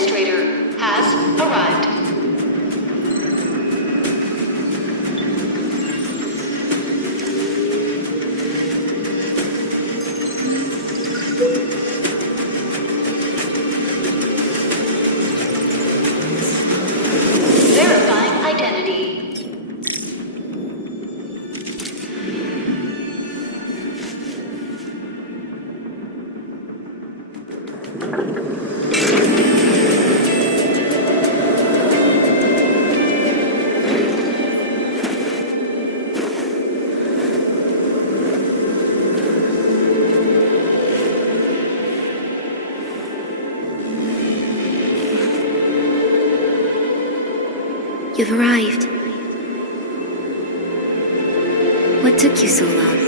administrator has arrived. Verifying identity. You've arrived. What took you so long?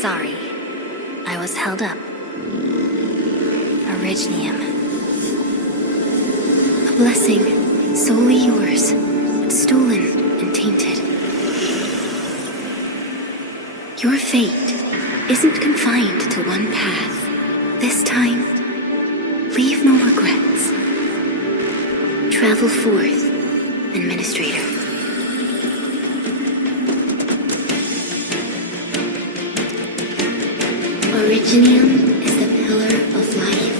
Sorry. I was held up. Originium. A blessing, solely yours, but stolen and tainted. Your fate isn't confined to one path. This time, leave no regrets. Travel forth, Administrator. Originium is the pillar of life,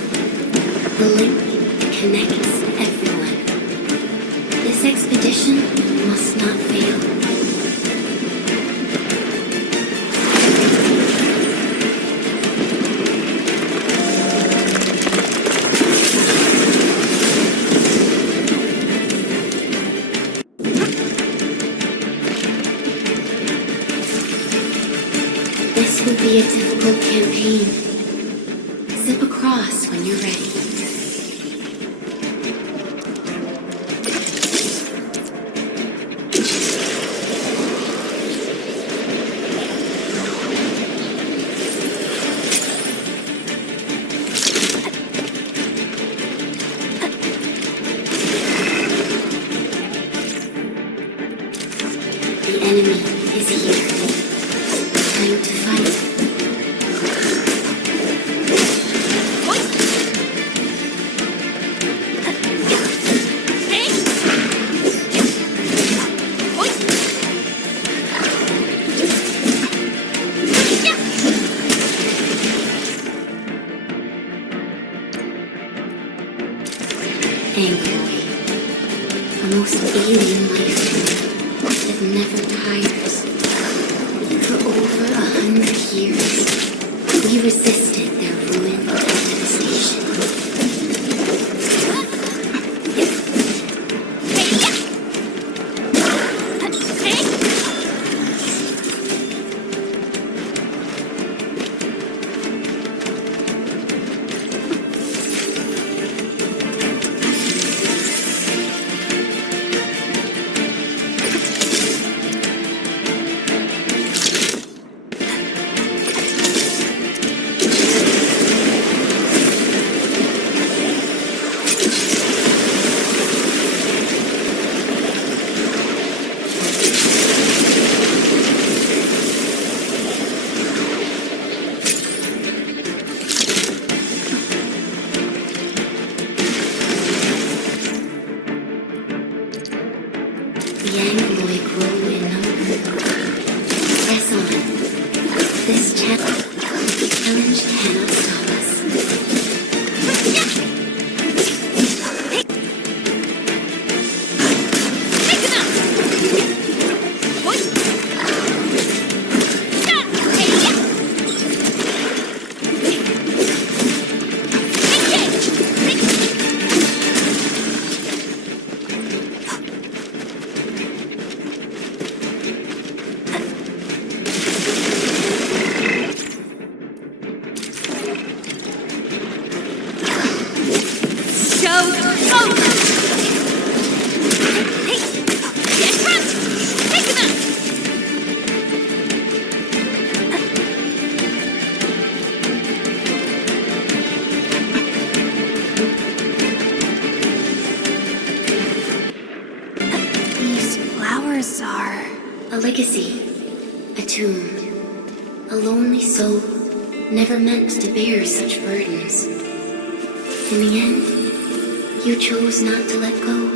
the link that connects everyone. This expedition must not fail. This will be a difficult campaign. Zip across when you're ready. The enemy is here. Time to fight. Angrily, a most alien life form that never tires. For over 100 years, we resisted their ruin and devastation. The Angloid grow in number. Press on. This challenge cannot stop us. A legacy, a tomb, a lonely soul, never meant to bear such burdens. In the end, You chose not to let go.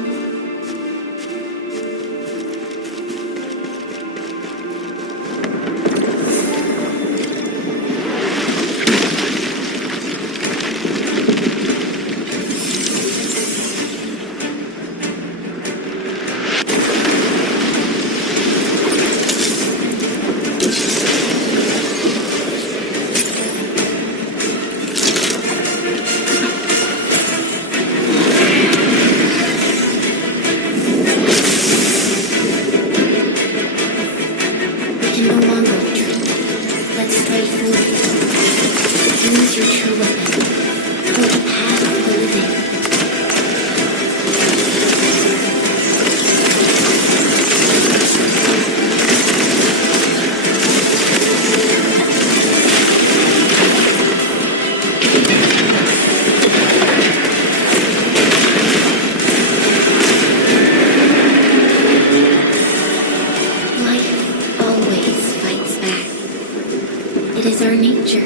It is our nature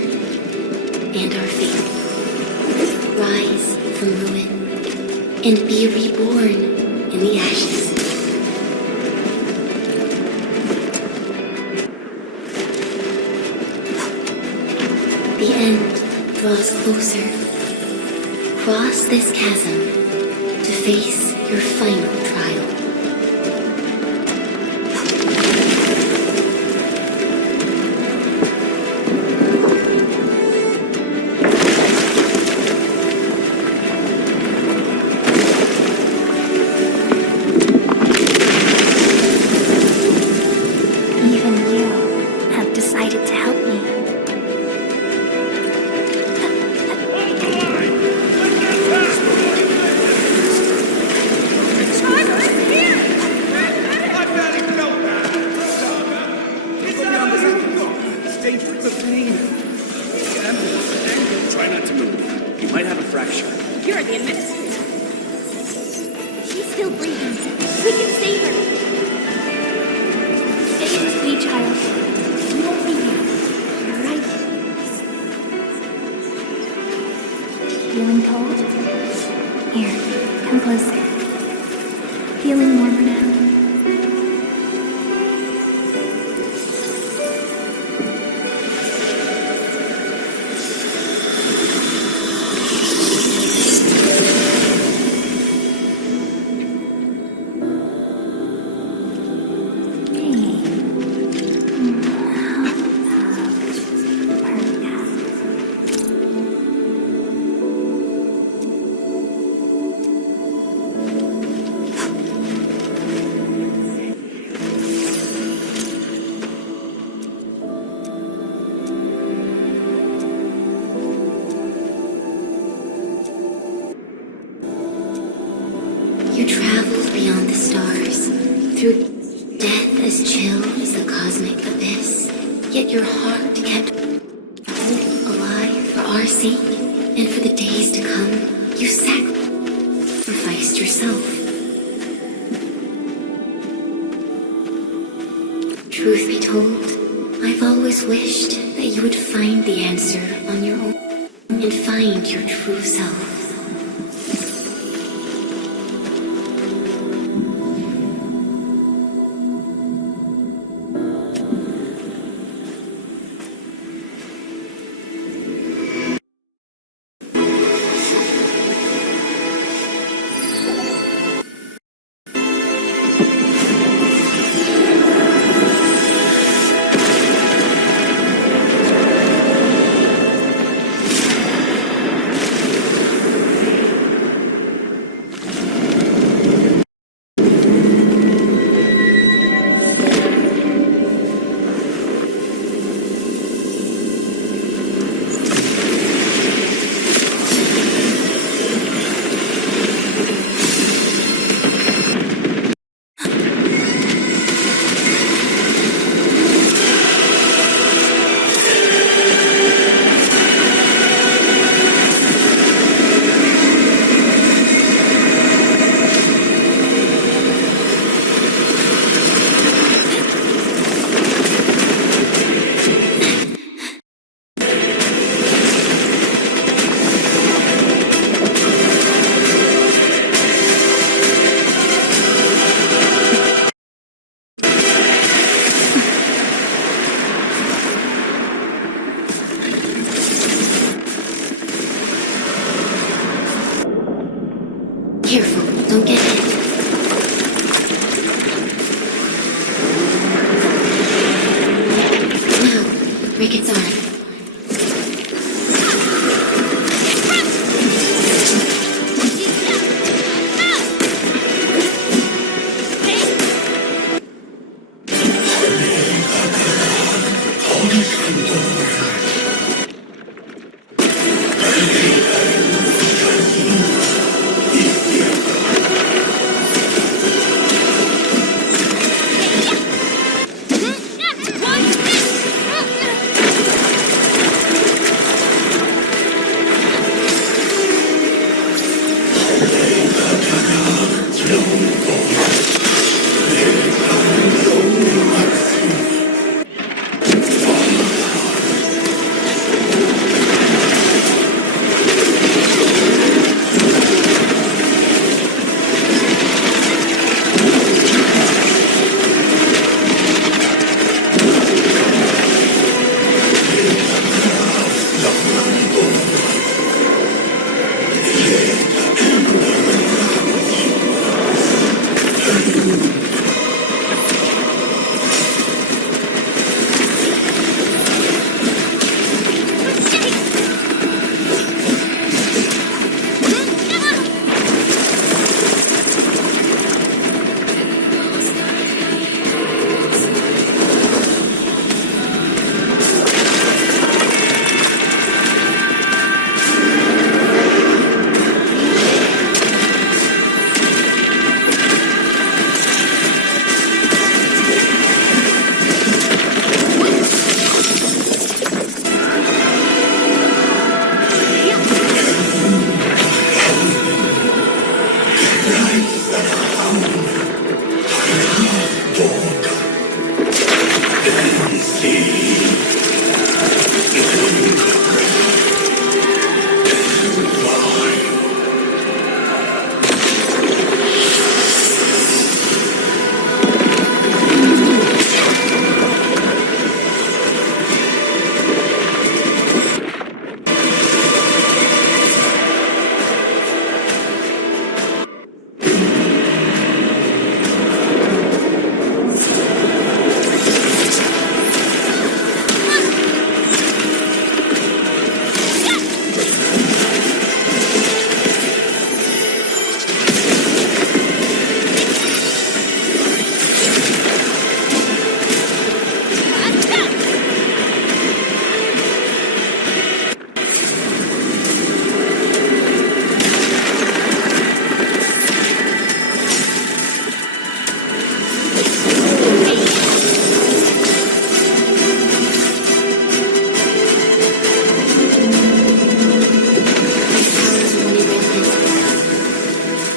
and our fate. Rise from ruin and be reborn in the ashes. The end draws closer. Cross this chasm to face your final trial. Feeling cold? Here, come closer. Feeling warmer now? You traveled beyond the stars, through death as chill as the cosmic abyss. Yet your heart kept hope alive for our sake, and for the days to come, you sacrificed yourself. Truth be told, I've always wished that you would find the answer on your own and find your true self. break its arm.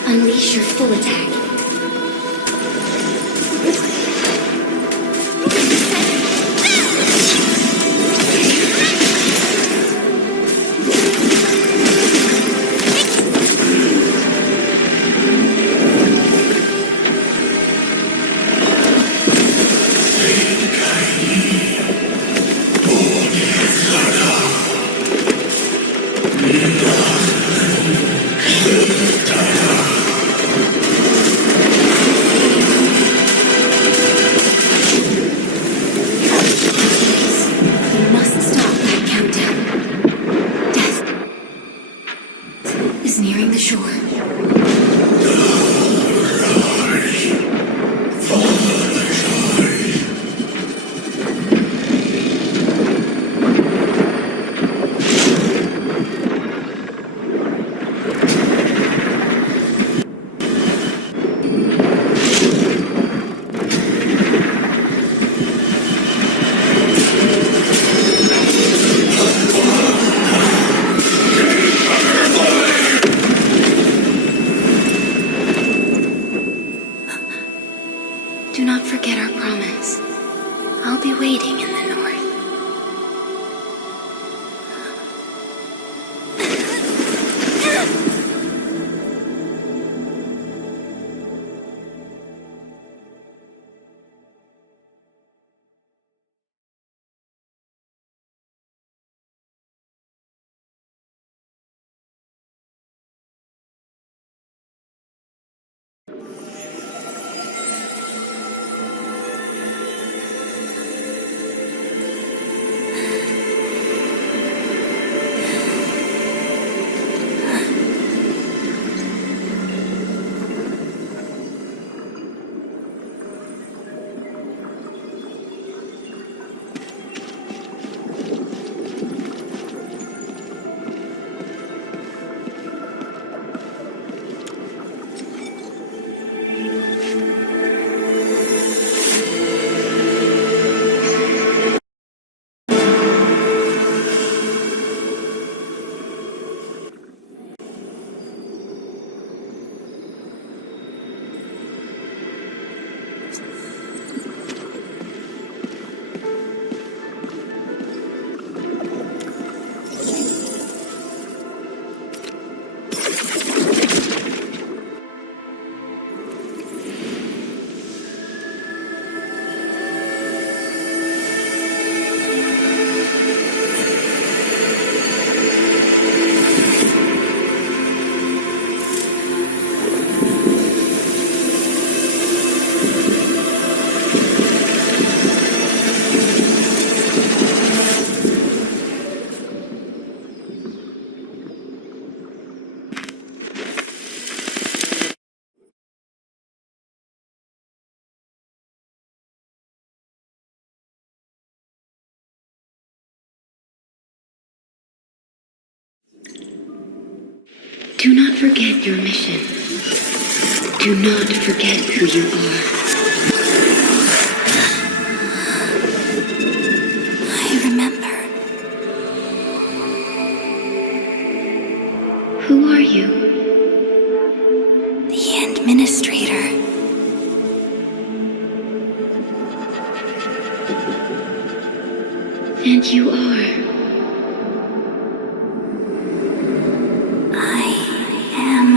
Unleash your full attack. You must stop that countdown. Death is nearing the shore. Do not forget our promise. I'll be waiting in the north. not forget your mission. Do not forget who you are. I remember. Who are you? The Administrator. And you are. I am.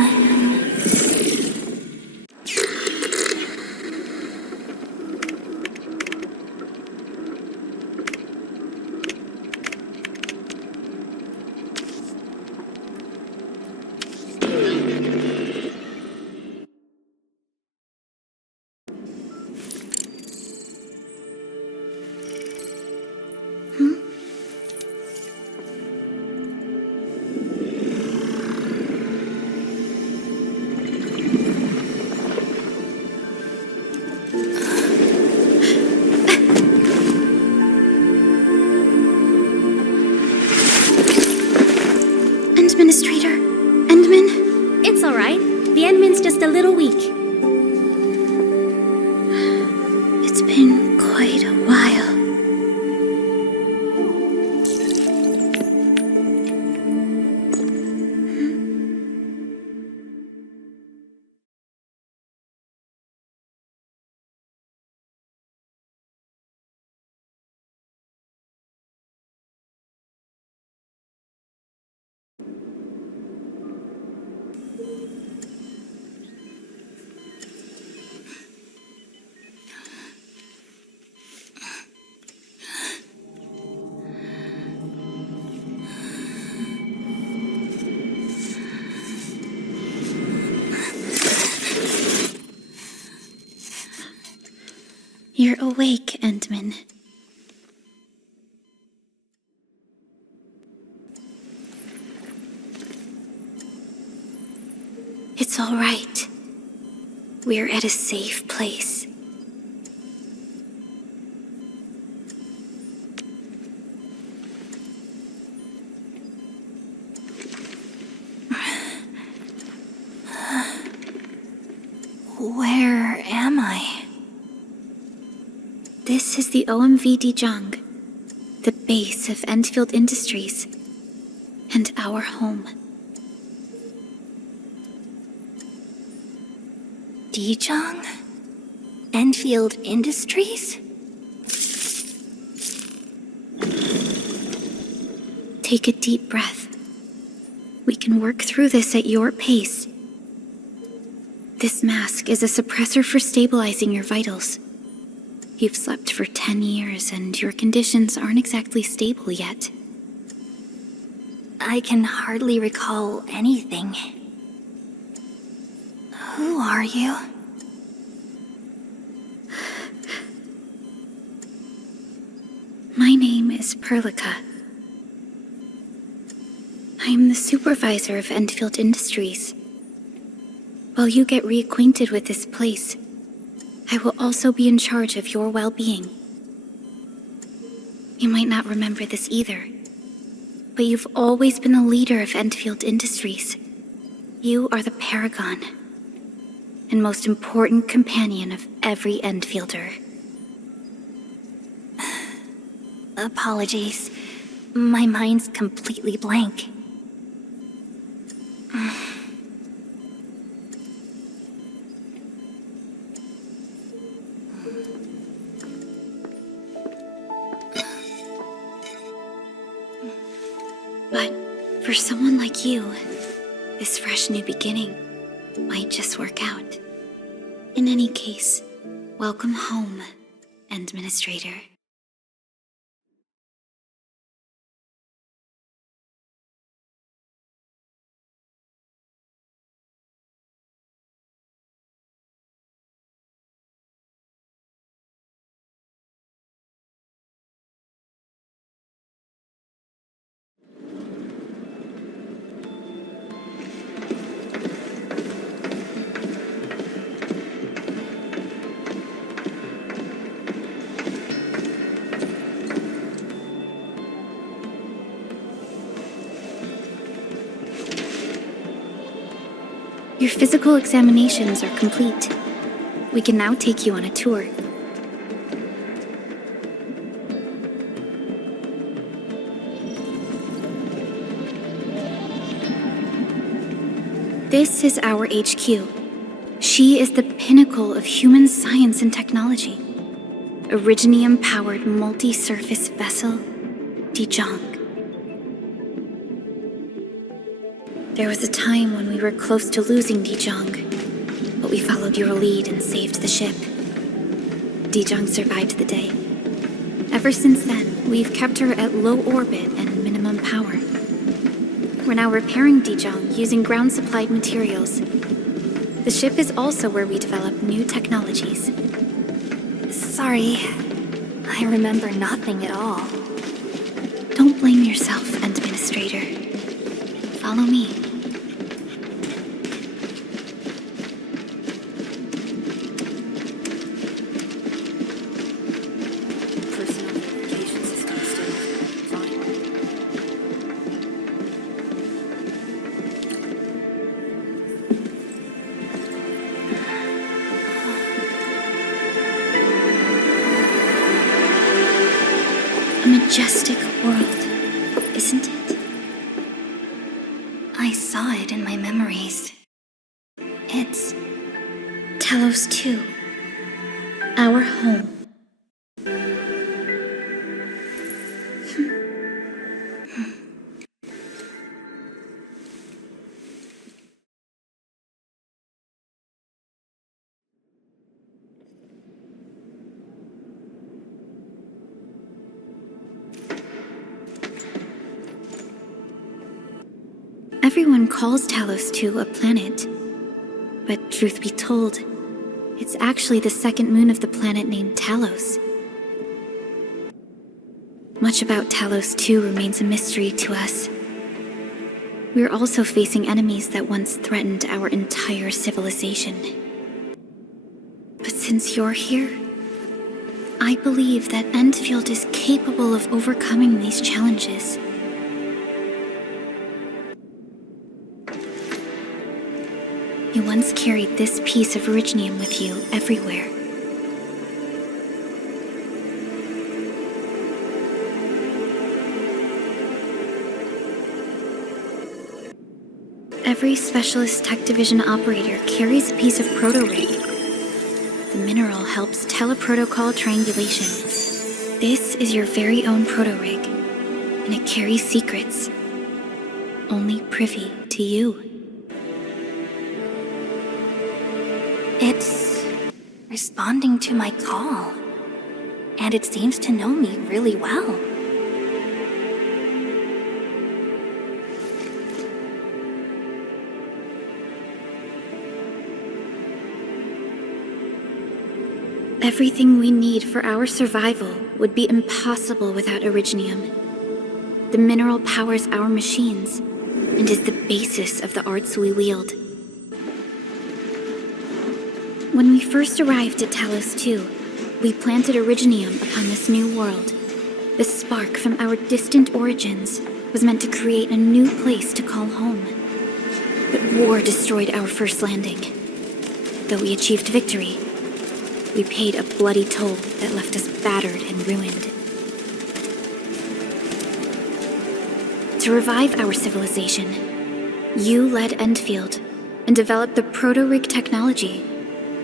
Administrator? Endman? It's all right. The Endman's just a little weak. It's been quite a while. You're awake, Endman. It's all right. We're at a safe place. Where am I? This is the OMV Dijang, the base of Endfield Industries, and our home. Dijang? Endfield Industries? Take a deep breath. We can work through this at your pace. This mask is a suppressor for stabilizing your vitals. You've slept for 10 years and your conditions aren't exactly stable yet. I can hardly recall anything. Who are you? My name is Perlica. I am the supervisor of Endfield Industries. While you get reacquainted with this place, I will also be in charge of your well-being. You might not remember this either, but you've always been the leader of Endfield Industries. You are the paragon and most important companion of every Endfielder. Apologies. My mind's completely blank. But for someone like you, this fresh new beginning might just work out. In any case, welcome home, Administrator. Your physical examinations are complete. We can now take you on a tour. This is our HQ. She is the pinnacle of human science and technology. Originium-powered multi-surface vessel, Dijong. There was a time when we were close to losing Dijong, but we followed your lead and saved the ship. Dijong survived the day. Ever since then, we've kept her at low orbit and minimum power. We're now repairing Dijong using ground-supplied materials. The ship is also where we develop new technologies. Sorry, I remember nothing at all. Don't blame yourself, Administrator. Follow me. Personal verification system still fine. A majestic world, isn't it? I saw it in my memories. It's Talos 2, our home. Everyone calls Talos 2 a planet, but truth be told, it's actually the second moon of the planet named Talos. Much about Talos 2 remains a mystery to us. We're also facing enemies that once threatened our entire civilization. But since you're here, I believe that Endfield is capable of overcoming these challenges. You once carried this piece of originium with you everywhere. Every Specialist Tech Division operator carries a piece of proto-rig. The mineral helps teleprotocol triangulation. This is your very own proto-rig, and it carries secrets, only privy to you. It's responding to my call, and it seems to know me really well. Everything we need for our survival would be impossible without originium. The mineral powers our machines, and is the basis of the arts we wield. When we first arrived at Talos 2, we planted originium upon this new world. The spark from our distant origins was meant to create a new place to call home. But war destroyed our first landing. Though we achieved victory, we paid a bloody toll that left us battered and ruined. To revive our civilization, you led Endfield and developed the proto-rig technology,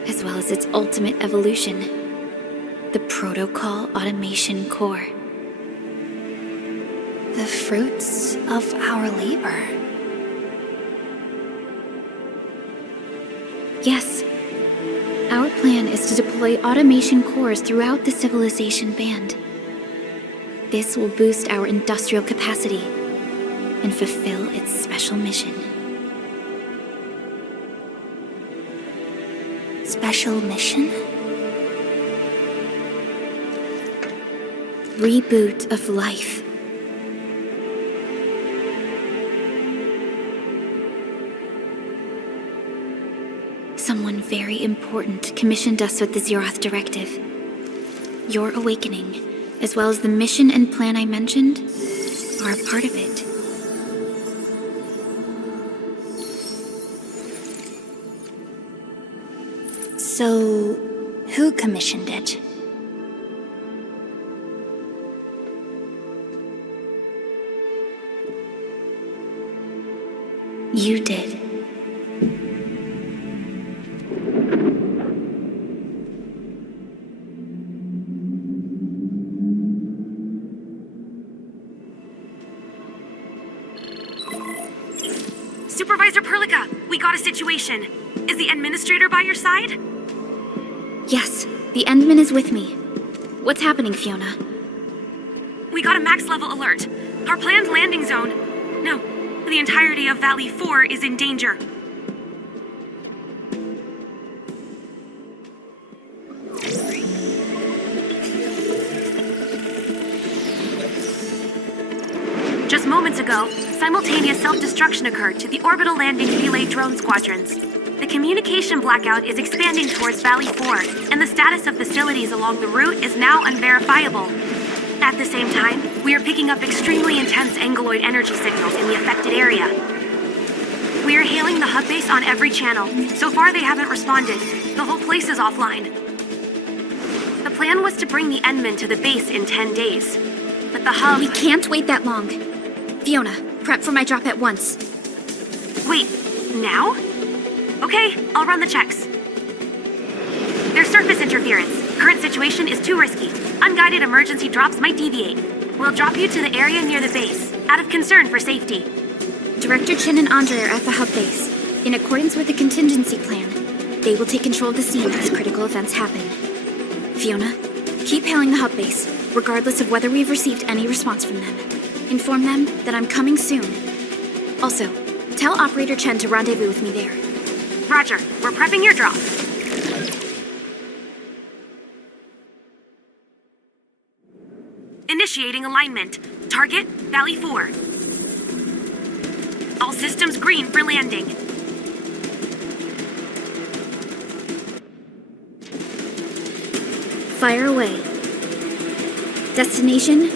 as well as its ultimate evolution, the Protocol Automation Core. The fruits of our labor. Yes, our plan is to deploy automation cores throughout the civilization band. This will boost our industrial capacity and fulfill its special mission. Special mission? Reboot of life. Someone very important commissioned us with the Zeroth Directive. Your awakening, as well as the mission and plan I mentioned, are a part of it. So, who commissioned it? You did. Supervisor Perlica, we got a situation. Is the administrator by your side? Yes, the Endman is with me. What's happening, Fiona? We got a max level alert. Our planned landing zone. No, the entirety of Valley 4 is in danger. Just moments ago, simultaneous self-destruction occurred to the orbital landing relay drone squadrons. The communication blackout is expanding towards Valley 4, and the status of facilities along the route is now unverifiable. At the same time, we are picking up extremely intense angeloid energy signals in the affected area. We are hailing the hub base on every channel. So far, they haven't responded. The whole place is offline. The plan was to bring the Endman to the base in 10 days. But the hub... We can't wait that long. Fiona, prep for my drop at once. Wait, now? Okay, I'll run the checks. There's surface interference. Current situation is too risky. Unguided emergency drops might deviate. We'll drop you to the area near the base, out of concern for safety. Director Chen and Andre are at the hub base. In accordance with the contingency plan, they will take control of the scene as critical events happen. Fiona, keep hailing the hub base, regardless of whether we've received any response from them. Inform them that I'm coming soon. Also, tell Operator Chen to rendezvous with me there. Roger, we're prepping your drop. Initiating alignment. Target, Valley 4. All systems green for landing. Fire away. Destination,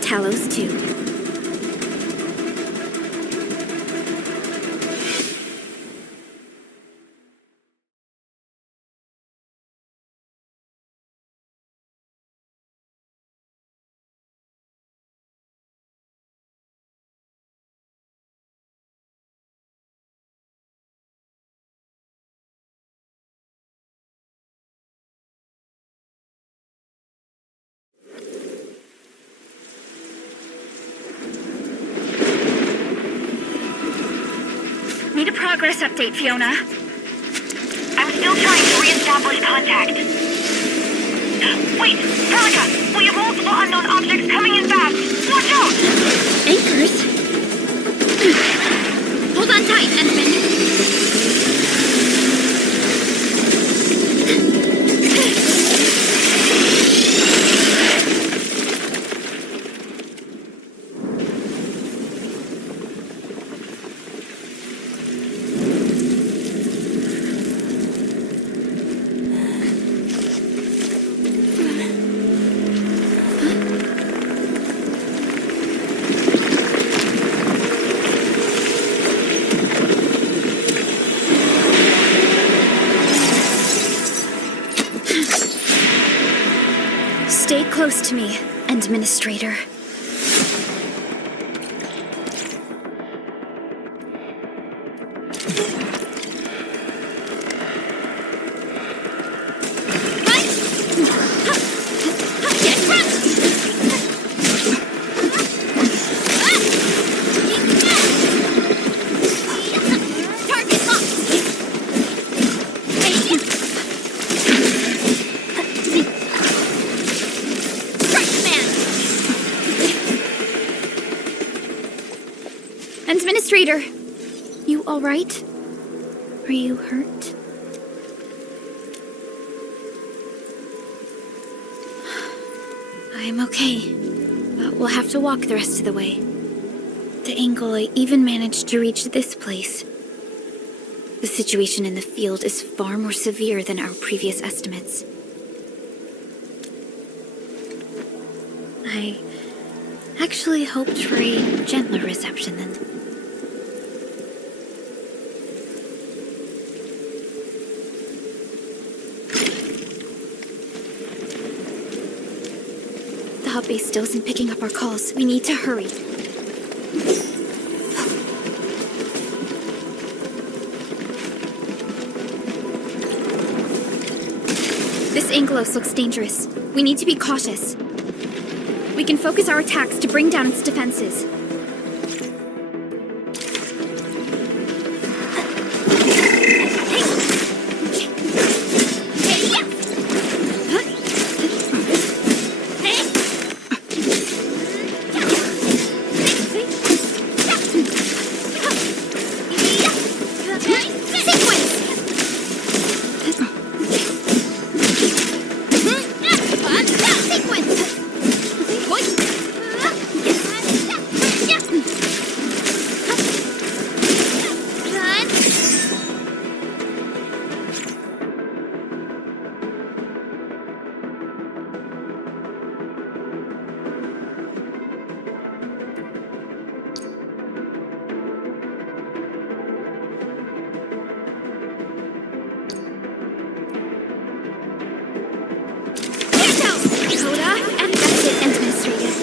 Talos 2. Need a progress update, Fiona. I'm still trying to re-establish contact. Wait, Perlica! We have multiple unknown objects coming in fast! Watch out! Anchors? Hold on tight, Endman. Stay close to me, Administrator. Administrator, you all right? Are you hurt? I'm okay, but we'll have to walk the rest of the way. The Angolite even managed to reach this place. The situation in the field is far more severe than our previous estimates. I actually hoped for a gentler reception than... The hub base still isn't picking up our calls. We need to hurry. This Angelos looks dangerous. We need to be cautious. We can focus our attacks to bring down its defenses.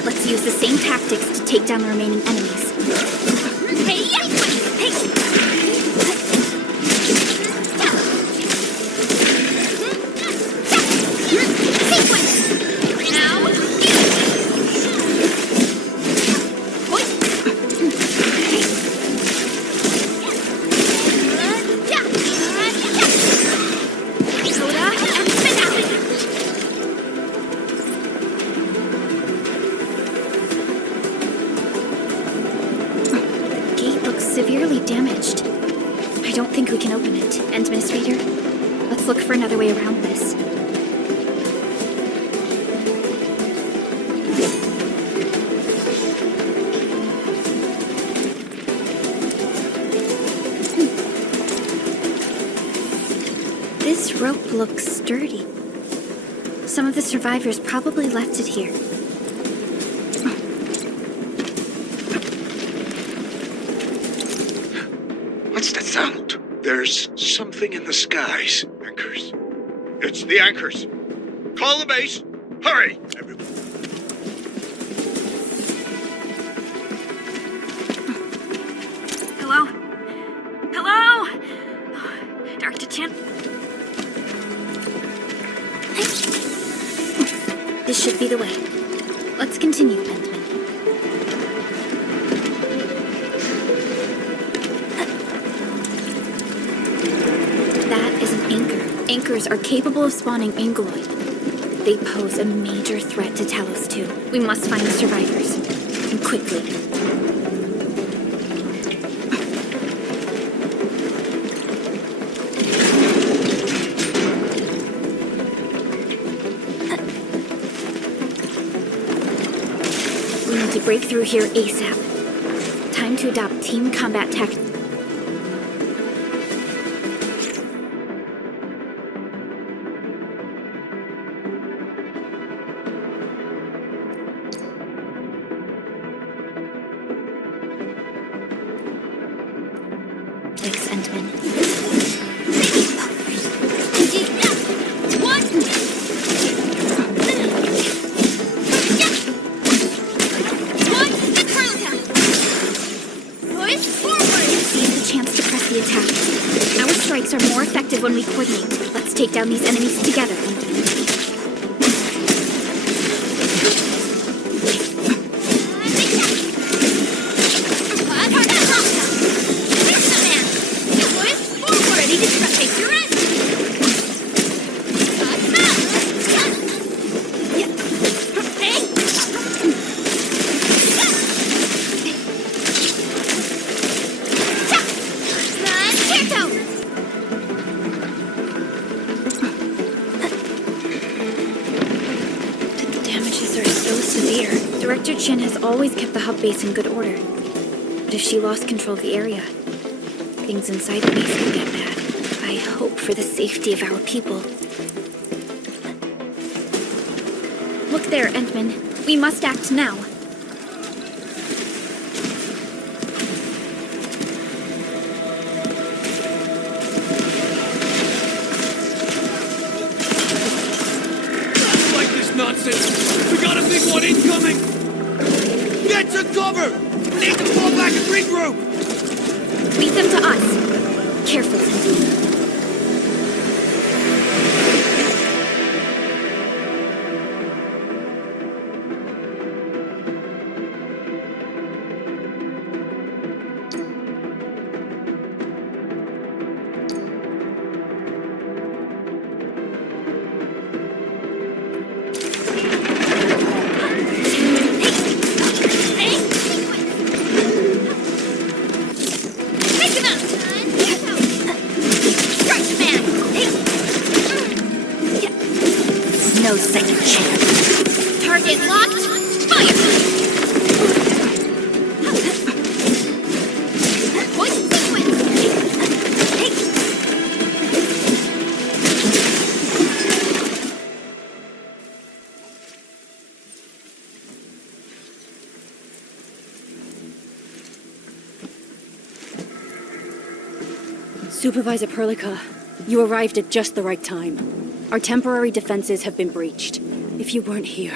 Let's use the same tactics to take down the remaining enemies. Severely damaged. I don't think we can open it. Administrator, let's look for another way around this. This rope looks sturdy. Some of the survivors probably left it here. What's that sound? There's something in the skies. Anchors. It's the anchors. Call the base. Hurry, everyone. Hello? Hello? Dark to Chin? This should be the way. Let's continue, Endman. That is an anchor. Anchors are capable of spawning Angeloid. They pose a major threat to Talos 2. We must find the survivors. And quickly. We need to break through here ASAP. Time to adopt team combat tactics. Thanks, Endman. Seize the chance to press the attack. Our strikes are more effective when we coordinate. Let's take down these enemies together, Endman. Director Chin has always kept the hub base in good order. But if she lost control of the area, things inside the base could get bad. I hope for the safety of our people. Look there, Endman. We must act now. Like this nonsense! We gotta think Anyone incoming? Get to cover! We need to fall back and regroup! Leave them to us. Careful. No second chance. Target locked. Fire! Point sequence. Supervisor Perlica, you arrived at just the right time. Our temporary defenses have been breached. If you weren't here...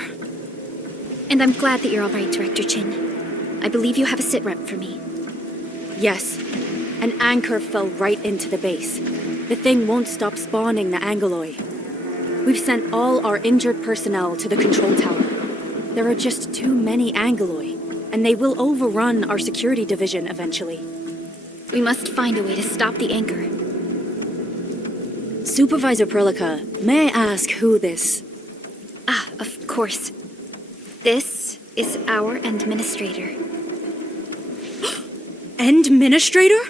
And I'm glad that you're all right, Director Chin. I believe you have a sitrep for me. Yes. An anchor fell right into the base. The thing won't stop spawning the Angoloi. We've sent all our injured personnel to the control tower. There are just too many Angoloi, and they will overrun our security division eventually. We must find a way to stop the anchor. Supervisor Perlica, may I ask who this... Ah, of course. This is our administrator. Endministrator?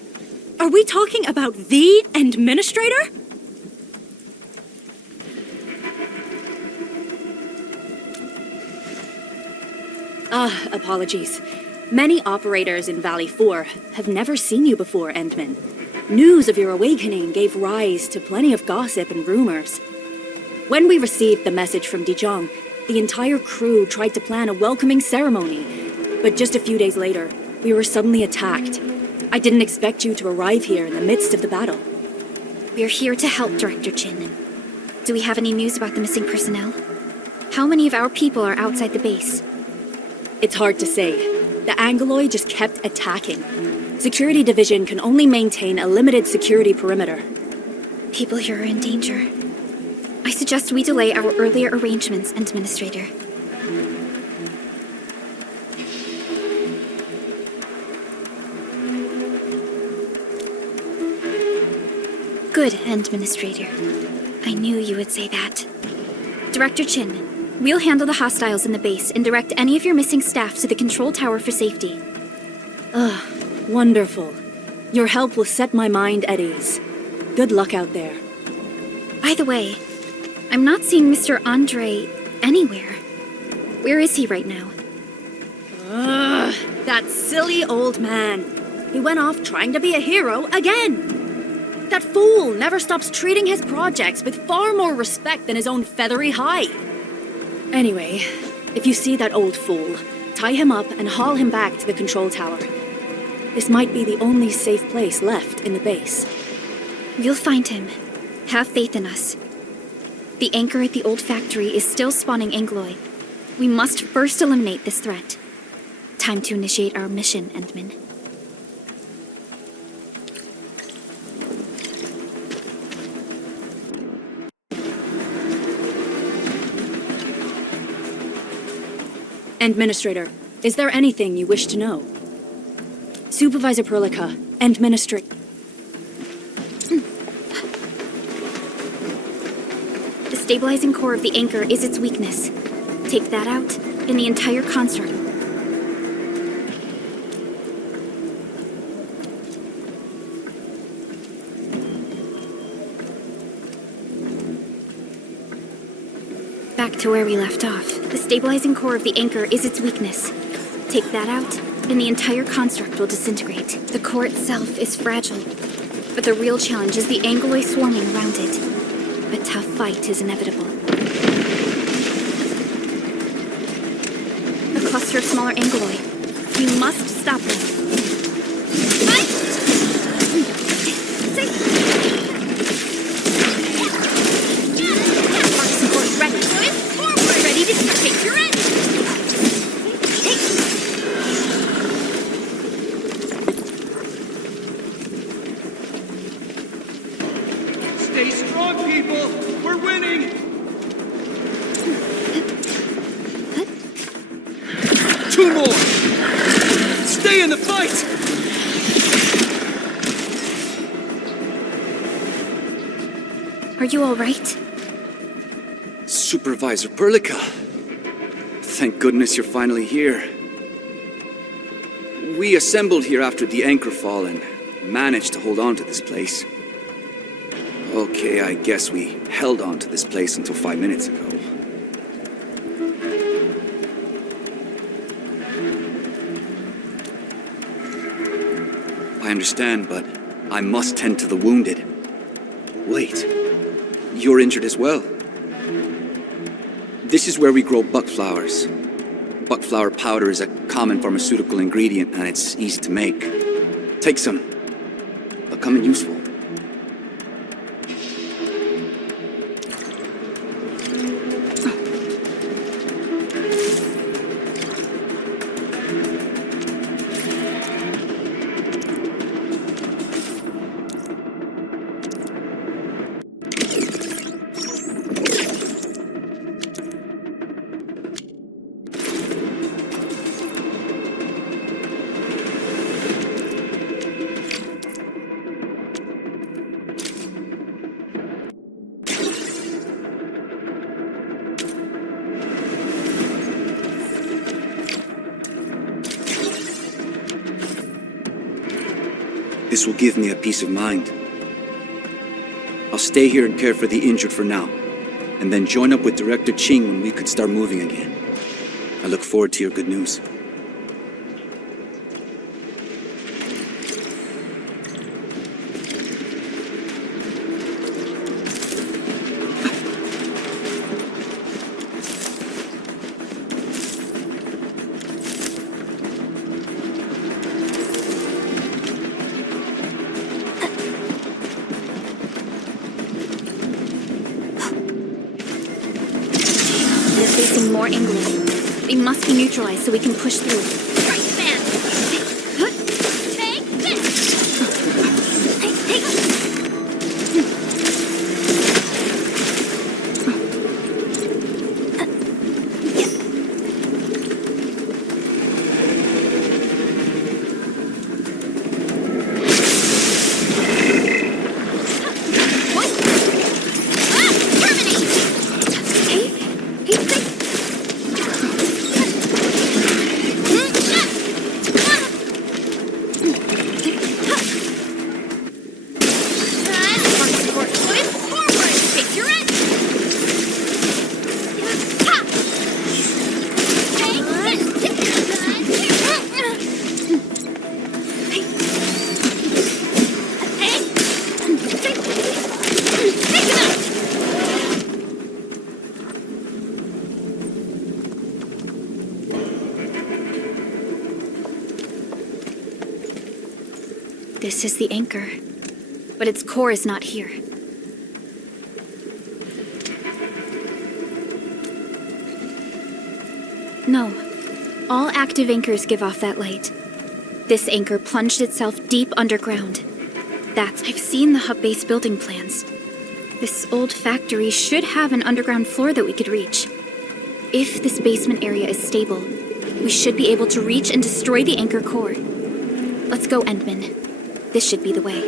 Are we talking about the Endministrator? Apologies. Many operators in Valley 4 have never seen you before, Endman. News of your awakening gave rise to plenty of gossip and rumors. When we received the message from Dijong, the entire crew tried to plan a welcoming ceremony, but just a few days later, we were suddenly attacked. I didn't expect you to arrive here in the midst of the battle. We're here to help, Director Chin. Do we have any news about the missing personnel? How many of our people are outside the base? It's hard to say. The Angoloi just kept attacking. Security Division can only maintain a limited security perimeter. People here are in danger. I suggest we delay our earlier arrangements, Administrator. Good, Administrator. I knew you would say that. Director Chin, we'll handle the hostiles in the base and direct any of your missing staff to the control tower for safety. Wonderful. Your help will set my mind at ease. Good luck out there. By the way, I'm not seeing Mr. Andre anywhere. Where is he right now? That silly old man. He went off trying to be a hero again. That fool never stops treating his projects with far more respect than his own feathery hide. Anyway, if you see that old fool, tie him up and haul him back to the control tower. This might be the only safe place left in the base. We'll find him. Have faith in us. The anchor at the old factory is still spawning Angoloi. We must first eliminate this threat. Time to initiate our mission, Endman. Administrator, is there anything you wish to know? Supervisor Perlica, Administrator... The stabilizing core of the anchor is its weakness. Take that out, and the entire construct... Back to where we left off. The stabilizing core of the anchor is its weakness. Take that out, and the entire construct will disintegrate. The core itself is fragile, but the real challenge is the Angoloi swarming around it. A tough fight is inevitable. A cluster of smaller Angoloi. We must stop them. Ready to take your end! right! Are you all right? Supervisor Perlica. Thank goodness you're finally here. We assembled here after the anchor fall and managed to hold on to this place. Okay, I guess we held on to this place until 5 minutes ago. I understand, but I must tend to the wounded. Wait, you're injured as well. This is where we grow buckflowers. Buckflower powder is a common pharmaceutical ingredient and it's easy to make. Take some. They'll come in useful. This will give me a peace of mind. I'll stay here and care for the injured for now, and then join up with Director Ching when we could start moving again. I look forward to your good news. Facing more England. They must be neutralized so we can push through. Right, man! Take this! This is the anchor, but its core is not here. No, all active anchors give off that light. This anchor plunged itself deep underground. I've seen the hub base building plans. This old factory should have an underground floor that we could reach. If this basement area is stable, we should be able to reach and destroy the anchor core. Let's go, Endman. This should be the way.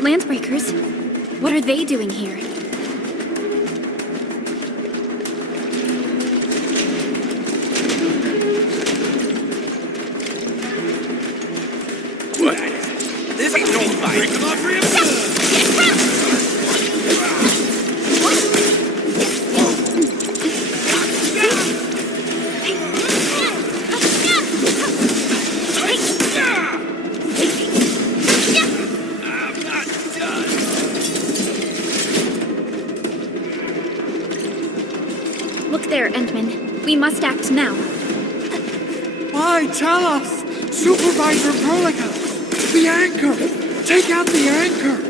Landbreakers? What are they doing here? What? This ain't no fight. Break them off for him. Look there, Endman. We must act now. Why, tell us! Supervisor Perlica! The anchor! Take out the anchor!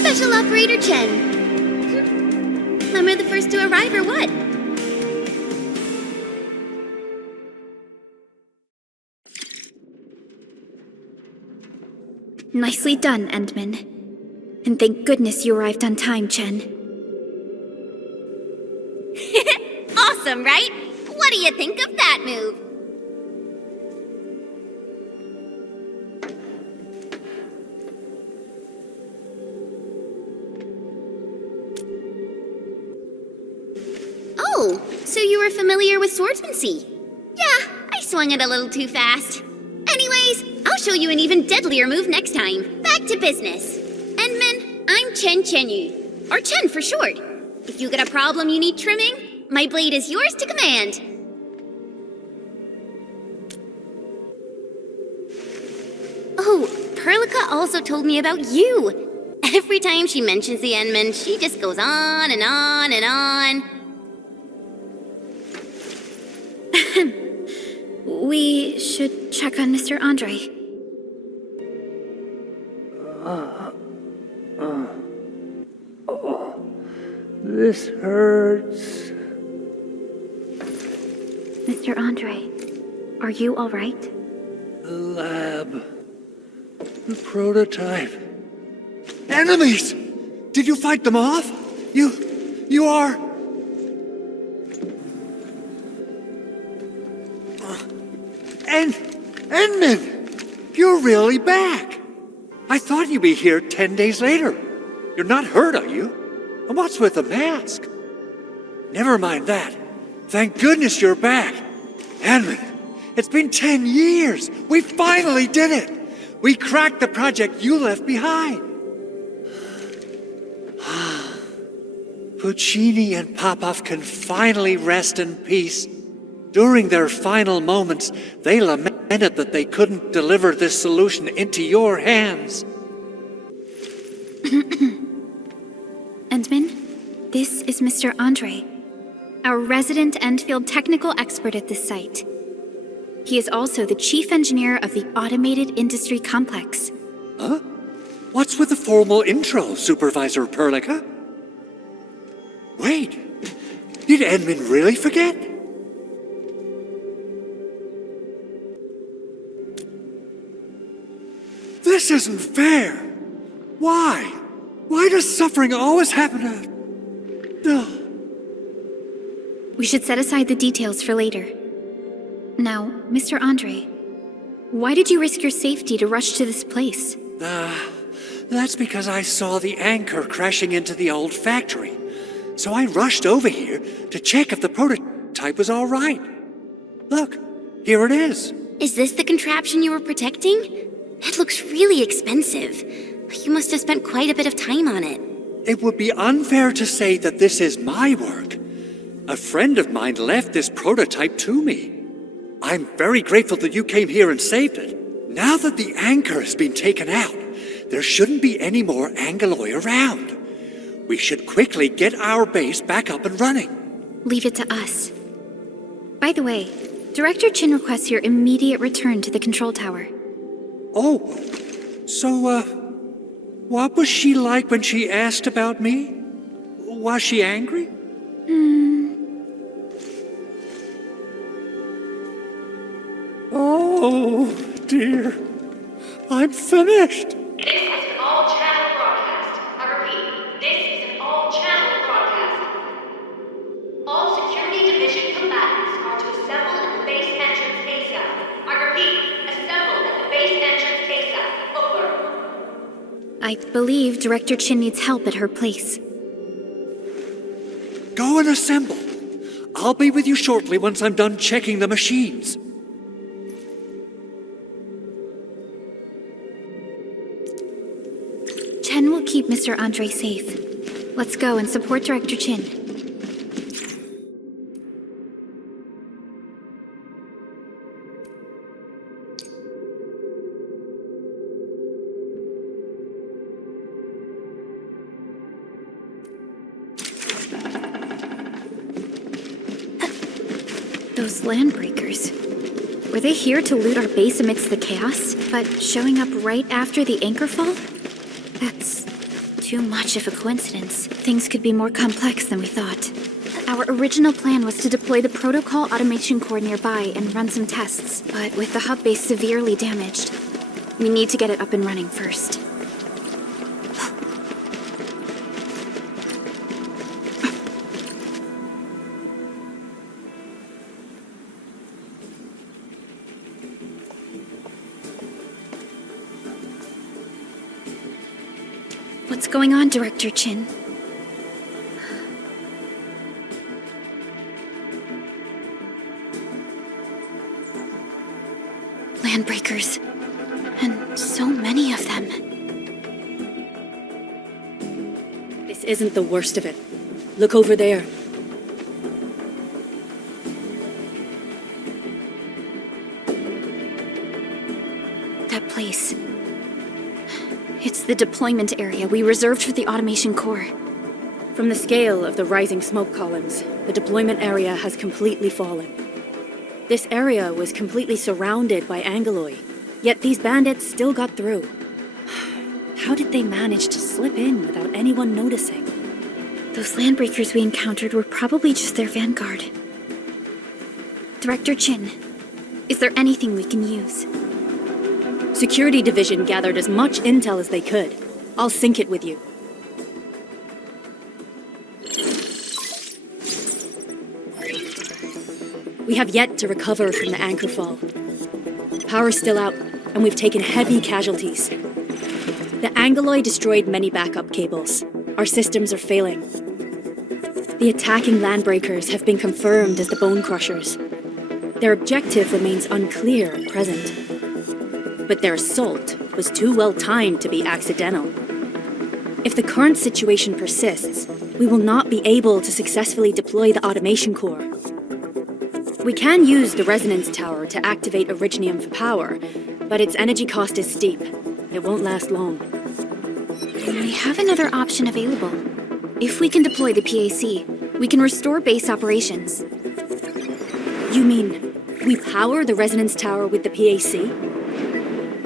Special Operator Chen. Am I the first to arrive or what? Nicely done, Endman. And thank goodness you arrived on time, Chen. Awesome, right? What do you think of that move? Oh, so you were familiar with swordsmancy? Yeah, I swung it a little too fast. Anyways, I'll show you an even deadlier move next time. Back to business. Endman, I'm Chen Chenyu, or Chen for short. If you got a problem you need trimming, my blade is yours to command. Oh, Perlica also told me about you. Every time she mentions the Endman, she just goes on and on and on. We should check on Mr. Andre. This hurts. Mr. Andre, are you all right? The lab. The prototype. Enemies! Did you fight them off? You are... Endman! You're really back! I thought you'd be here 10 days later. You're not hurt, are you? And what's with the mask? Never mind that. Thank goodness you're back. Endman, it's been 10 years. We finally did it. We cracked the project you left behind. Puccini and Popov can finally rest in peace. During their final moments, they lamented that they couldn't deliver this solution into your hands. Endman, this is Mr. Andre, our resident Endfield technical expert at this site. He is also the chief engineer of the Automated Industry Complex. Huh? What's with the formal intro, Supervisor Perlica? Wait, did Endman really forget? This isn't fair. Why? Why does suffering always happen to... We should set aside the details for later. Now, Mr. Andre, why did you risk your safety to rush to this place? That's because I saw the anchor crashing into the old factory. So I rushed over here to check if the prototype was all right. Look, here it is. Is this the contraption you were protecting? It looks really expensive. You must have spent quite a bit of time on it. It would be unfair to say that this is my work. A friend of mine left this prototype to me. I'm very grateful that you came here and saved it. Now that the anchor has been taken out, there shouldn't be any more Angaloi around. We should quickly get our base back up and running. Leave it to us. By the way, Director Chin requests your immediate return to the control tower. Oh, so, what was she like when she asked about me? Was she angry? Oh, dear. I'm finished. This is an all-channel broadcast. I repeat, this is an all-channel broadcast. All Security Division combatants are to assemble at the base entrance ASAP. I repeat, assemble at the base entrance ASAP. Over. I believe Director Chin needs help at her place. Go and assemble. I'll be with you shortly once I'm done checking the machines. Chen will keep Mr. Andre safe. Let's go and support Director Chin. Those landbreakers. Were they here to loot our base amidst the chaos, but showing up right after the anchor fall? That's too much of a coincidence. Things could be more complex than we thought. Our original plan was to deploy the protocol automation core nearby and run some tests, but with the hub base severely damaged, we need to get it up and running first. What's going on, Director Chin? Landbreakers. And so many of them. This isn't the worst of it. Look over there. That place. It's the deployment area we reserved for the automation core. From the scale of the rising smoke columns, the deployment area has completely fallen. This area was completely surrounded by Angoloi, yet these bandits still got through. How did they manage to slip in without anyone noticing? Those landbreakers we encountered were probably just their vanguard. Director Chin, is there anything we can use? Security Division gathered as much intel as they could. I'll sync it with you. We have yet to recover from the anchor fall. Power's still out, and we've taken heavy casualties. The Angoloi destroyed many backup cables. Our systems are failing. The attacking landbreakers have been confirmed as the Bone Crushers. Their objective remains unclear at present. But their assault was too well timed to be accidental. If the current situation persists, we will not be able to successfully deploy the automation core. We can use the resonance tower to activate Originium for power, but its energy cost is steep. It won't last long. We have another option available. If we can deploy the PAC, we can restore base operations. You mean we power the resonance tower with the PAC?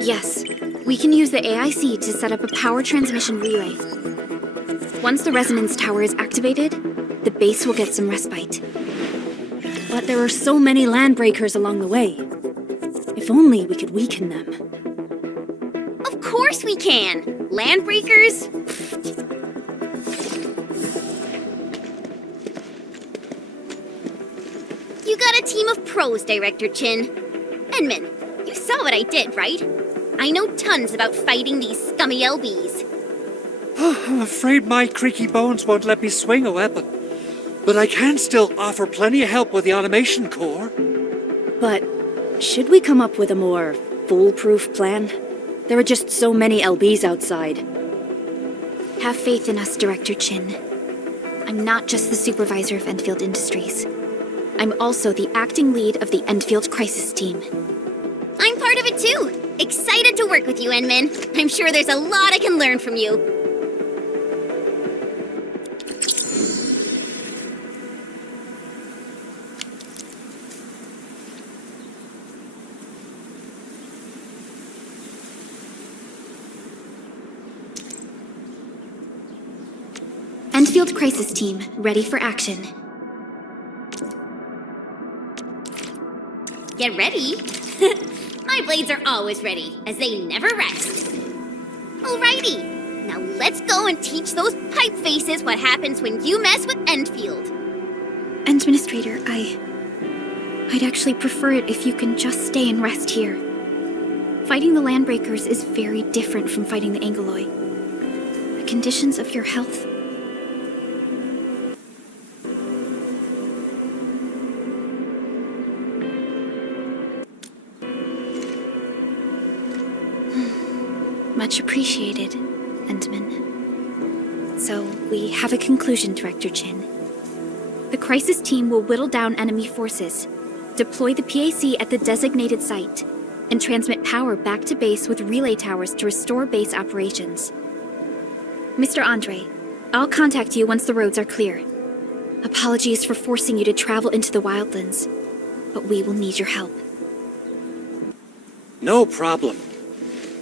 Yes. We can use the AIC to set up a power transmission relay. Once the resonance tower is activated, the base will get some respite. But there are so many landbreakers along the way. If only we could weaken them. Of course we can! Landbreakers? You got a team of pros, Director Chin. Enman, you saw what I did, right? I know tons about fighting these scummy LBs. I'm afraid my creaky bones won't let me swing a weapon. But I can still offer plenty of help with the automation core. But should we come up with a more foolproof plan? There are just so many LBs outside. Have faith in us, Director Chin. I'm not just the supervisor of Endfield Industries. I'm also the acting lead of the Endfield Crisis Team. I'm part of it too! Excited to work with you, Enman. I'm sure there's a lot I can learn from you. Endfield Crisis Team, ready for action. Get ready? My blades are always ready, as they never rest. Alrighty, now let's go and teach those pipe faces what happens when you mess with Endfield. Administrator, I'd actually prefer it if you can just stay and rest here. Fighting the Landbreakers is very different from fighting the Angoloi. The conditions of your health... Much appreciated, Endman. So, we have a conclusion, Director Chin. The Crisis Team will whittle down enemy forces, deploy the PAC at the designated site, and transmit power back to base with relay towers to restore base operations. Mr. Andre, I'll contact you once the roads are clear. Apologies for forcing you to travel into the wildlands. but we will need your help. No problem.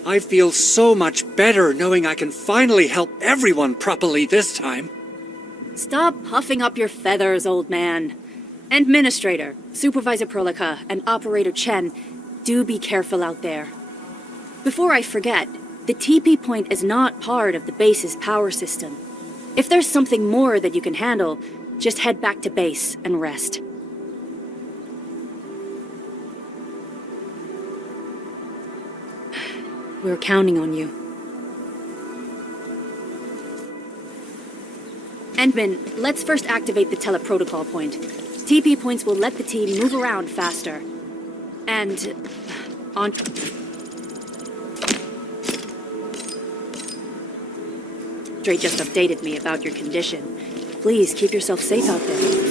I feel so much better knowing I can finally help everyone properly this time. Stop puffing up your feathers, old man. Administrator, Supervisor Perlica, and Operator Chen, do be careful out there. Before I forget, the TP point is not part of the base's power system. If there's something more that you can handle, just head back to base and rest. We're counting on you. Endman, let's first activate the teleprotocol point. TP points will let the team move around faster. And... on... Dre just updated me about your condition. Please keep yourself safe out there.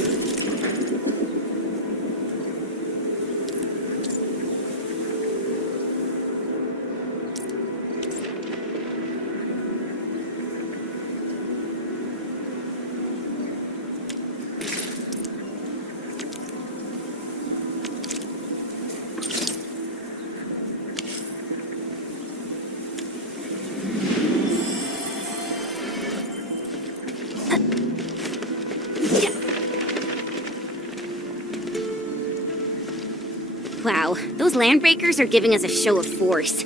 Wow, those landbreakers are giving us a show of force.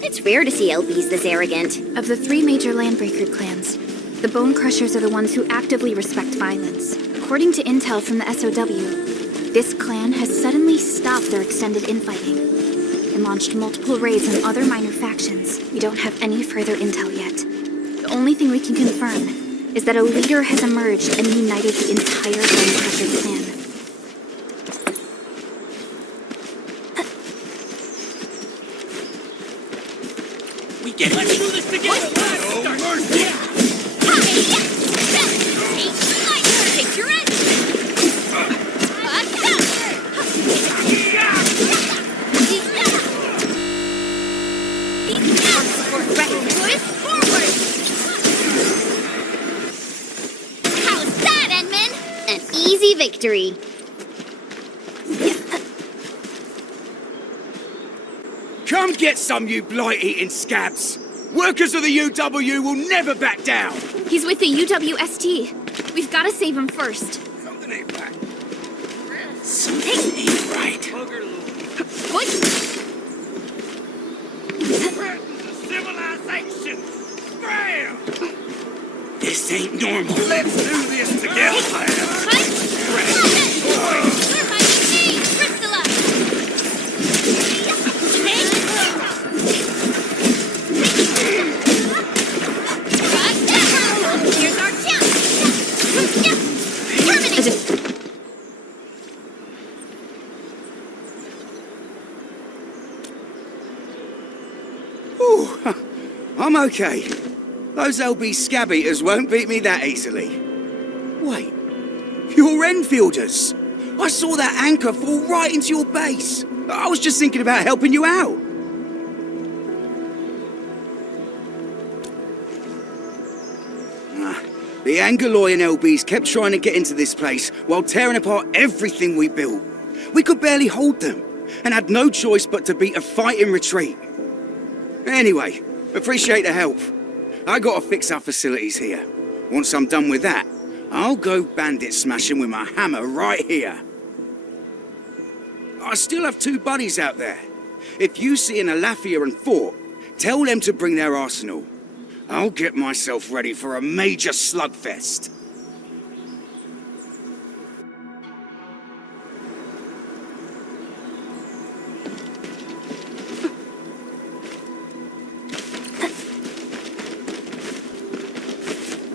It's rare to see LBs this arrogant. Of the 3 major landbreaker clans, the Bone Crushers are the ones who actively respect violence. According to intel from the SOW, this clan has suddenly stopped their extended infighting and launched multiple raids on other minor factions. We don't have any further intel yet. The only thing we can confirm is that a leader has emerged and united the entire Bone Crusher clan. Let's do this together! Oh, mercy! Take your end! How's that, Edmund? An easy victory. Come get some, you blight-eating scabs! Workers of the UW will never back down! He's with the UWST. We've got to save him first. Something ain't right. Something ain't right. What? Threatens the civilization! Bam! This ain't normal. Let's do this together! I'm okay. Those LB scab eaters won't beat me that easily. Wait, you're Enfielders. I saw that anchor fall right into your base. I was just thinking about helping you out. The Angaloy and LBs kept trying to get into this place while tearing apart everything we built. We could barely hold them, and had no choice but to beat a fighting retreat. Anyway, appreciate the help. I gotta fix our facilities here. Once I'm done with that, I'll go bandit smashing with my hammer right here. I still have 2 buddies out there. If you see an Alafia and Fort, tell them to bring their arsenal. I'll get myself ready for a major slugfest.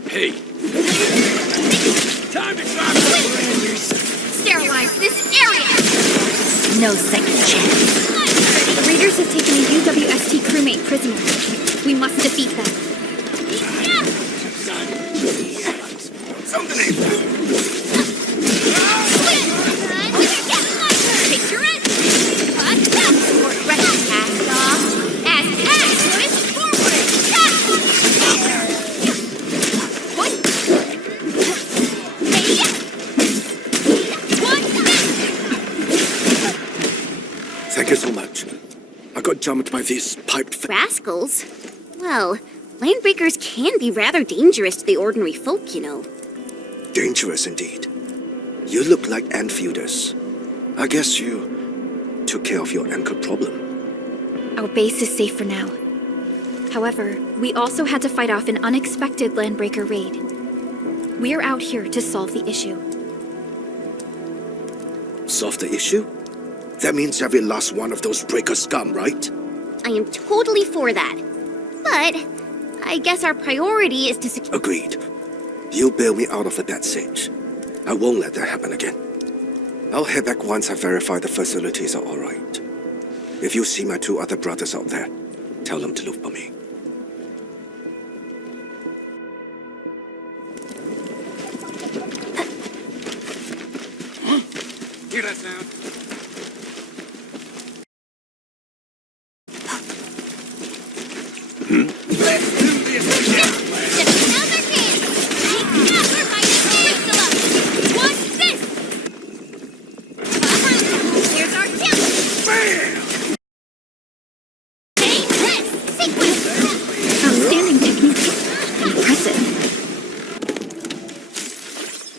Hey. Time to climb the landers. Sterilize this area! No second chance. The raiders have taken a UWST crewmate prisoner. We must defeat them. Something ain't right. Take your end! Cast off. As cast! Forward! What? Thank you so much. I got jumped by these piped... Rascals? Well, landbreakers can be rather dangerous to the ordinary folk, you know. Dangerous indeed. You look like Enfielders. I guess you took care of your anchor problem. Our base is safe for now. However, we also had to fight off an unexpected landbreaker raid. We're out here to solve the issue. Solve the issue? That means every last one of those breaker scum, right? I am totally for that. But I guess our priority is to secure... Agreed. You bail me out of the bad sitch. I won't let that happen again. I'll head back once I verify the facilities are alright. If you see my 2 other brothers out there, tell them to look for me. Hear that sound? Let's do this again! Now's our chance! Now we're fighting Crystal up! Watch this! Here's our tip! Bam! Hey, this! Sequence! Outstanding technique. Impressive.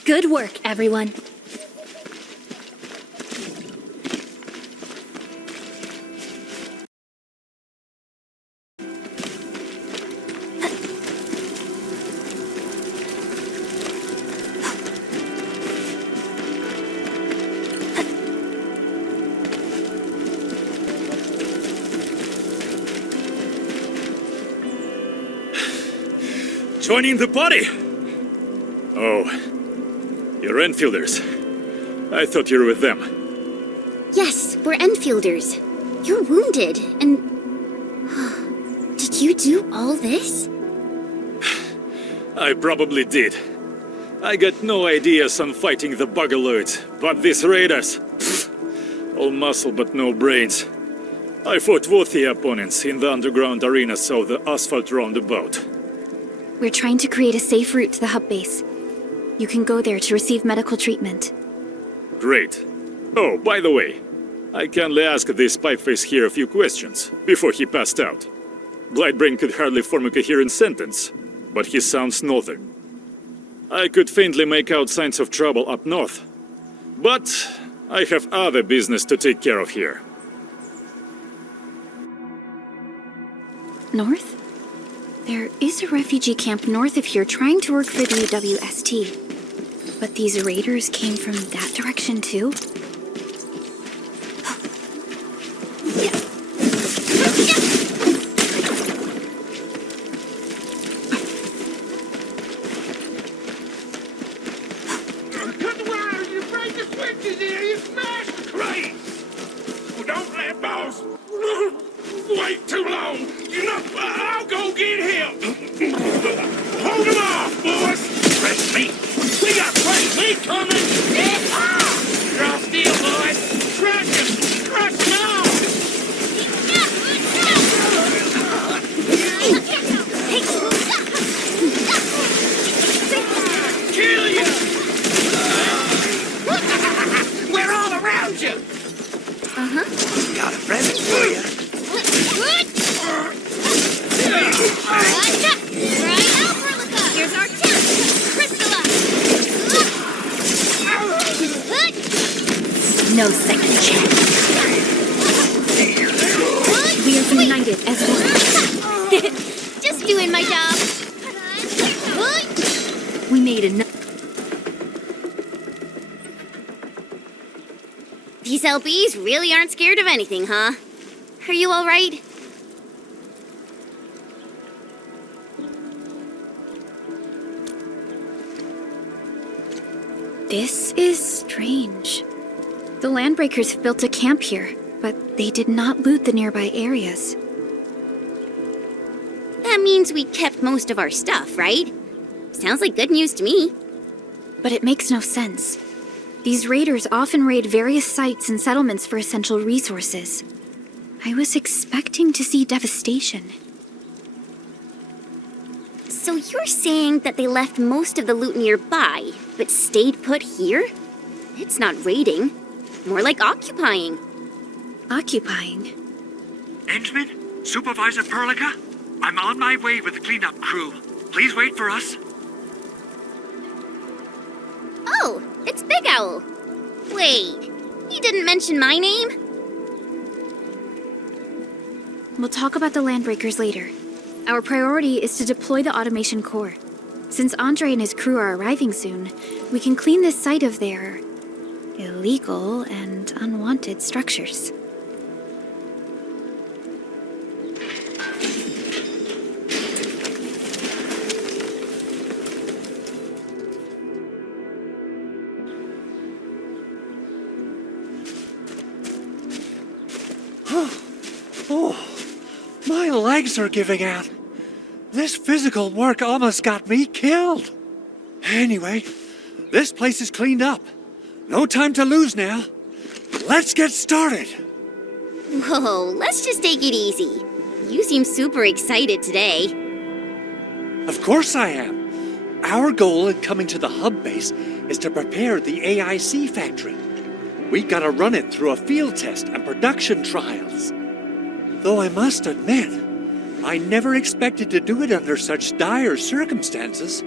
Good work, everyone. Joining the party? Oh, you're Enfielders. I thought you were with them. Yes, we're Enfielders. You're wounded, and... Did you do all this? I probably did. I got no ideas on fighting the Buggerloids, but these raiders... pfft, all muscle but no brains. I fought worthy opponents in the underground arena of the asphalt roundabout. We're trying to create a safe route to the hub base. You can go there to receive medical treatment. Great. Oh, by the way, I kindly asked this pipeface here a few questions before he passed out. Blightbrain could hardly form a coherent sentence, but he sounds northern. I could faintly make out signs of trouble up north, but I have other business to take care of here. North? There is a refugee camp north of here trying to work for the UWST. But these raiders came from that direction too? Cut the wire! You break the switches here! You smash the crates! Well, don't let boss wait too long! You know, I'll go get him! Hold him off, boys! Fresh meat! We got fresh meat coming! Draw steel, boys! Crush him! Crush him off! Kill you! We're all around you! Got a present for you. Here's our tip! Crystalla! No second chance. We are united as one. Just doing my job. We made enough. These LBs really aren't scared of anything, huh? Are you all right? This is strange. The Landbreakers have built a camp here, but they did not loot the nearby areas. That means we kept most of our stuff, right? Sounds like good news to me. But it makes no sense. These raiders often raid various sites and settlements for essential resources. I was expecting to see devastation. So you're saying that they left most of the loot nearby, but stayed put here? It's not raiding. More like occupying. occupying. Endman? Supervisor Perlica? I'm on my way with the cleanup crew. Please wait for us. Oh, it's Big Owl. Wait, he didn't mention my name? We'll talk about the Landbreakers later. Our priority is to deploy the automation core. Since Andre and his crew are arriving soon, we can clean this site of their illegal and unwanted structures. Oh, my legs are giving out. This physical work almost got me killed. Anyway, this place is cleaned up. No time to lose now. Let's get started. Whoa, let's just take it easy. You seem super excited today. Of course I am. Our goal in coming to the hub base is to prepare the AIC factory. We gotta run it through a field test and production trials. Though I must admit, I never expected to do it under such dire circumstances.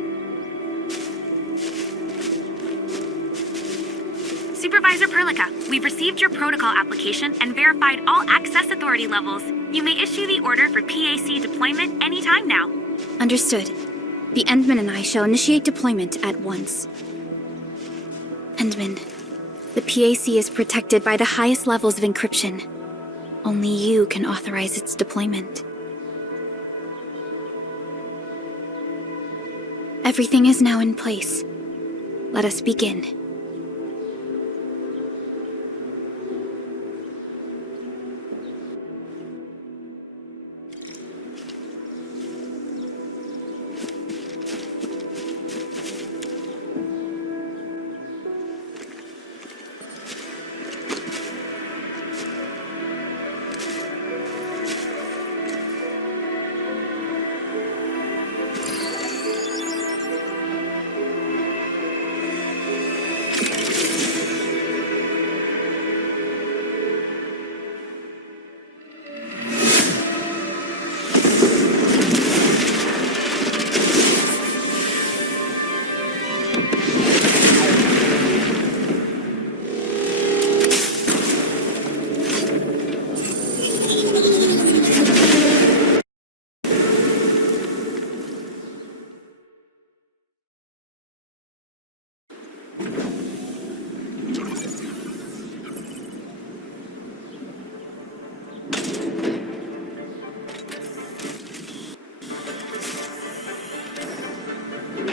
Supervisor Perlica, we've received your protocol application and verified all access authority levels. You may issue the order for PAC deployment anytime now. Understood. The Endman and I shall initiate deployment at once. Endman, the PAC is protected by the highest levels of encryption. Only you can authorize its deployment. Everything is now in place. Let us begin.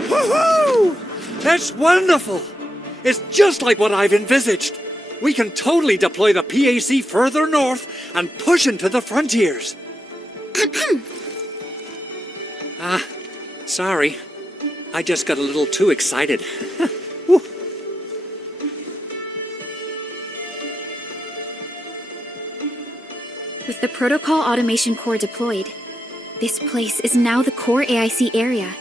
Woohoo! That's wonderful! It's just like what I've envisaged. We can totally deploy the PAC further north and push into the frontiers. Sorry. I just got a little too excited. Whew. With the protocol automation core deployed, this place is now the core AIC area.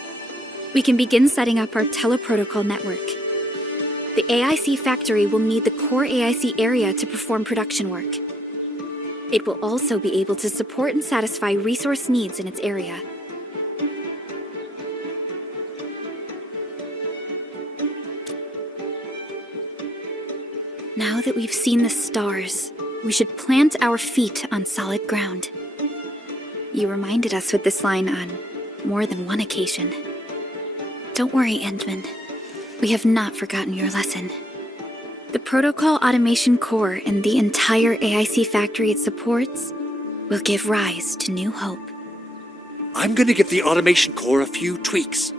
We can begin setting up our teleprotocol network. The AIC factory will need the core AIC area to perform production work. It will also be able to support and satisfy resource needs in its area. Now that we've seen the stars, we should plant our feet on solid ground. You reminded us with this line on more than one occasion. Don't worry, Endman. We have not forgotten your lesson. The protocol automation core and the entire AIC factory it supports will give rise to new hope. I'm gonna give the automation core a few tweaks.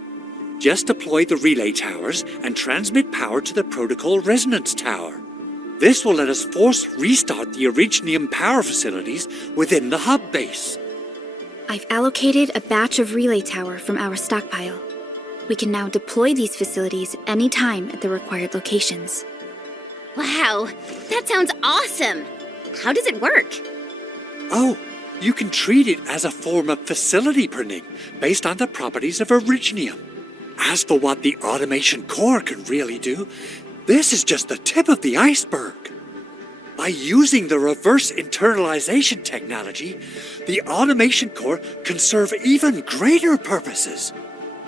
Just deploy the relay towers and transmit power to the protocol resonance tower. This will let us force restart the Originium power facilities within the hub base. I've allocated a batch of relay tower from our stockpile. We can now deploy these facilities anytime at the required locations. Wow, that sounds awesome! How does it work? Oh, you can treat it as a form of facility printing based on the properties of Originium. As for what the automation core can really do, this is just the tip of the iceberg. By using the reverse internalization technology, the automation core can serve even greater purposes.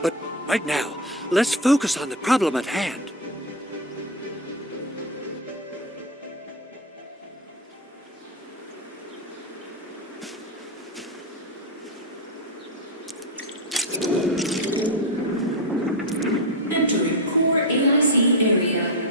But right now, let's focus on the problem at hand. Entering core AIC area.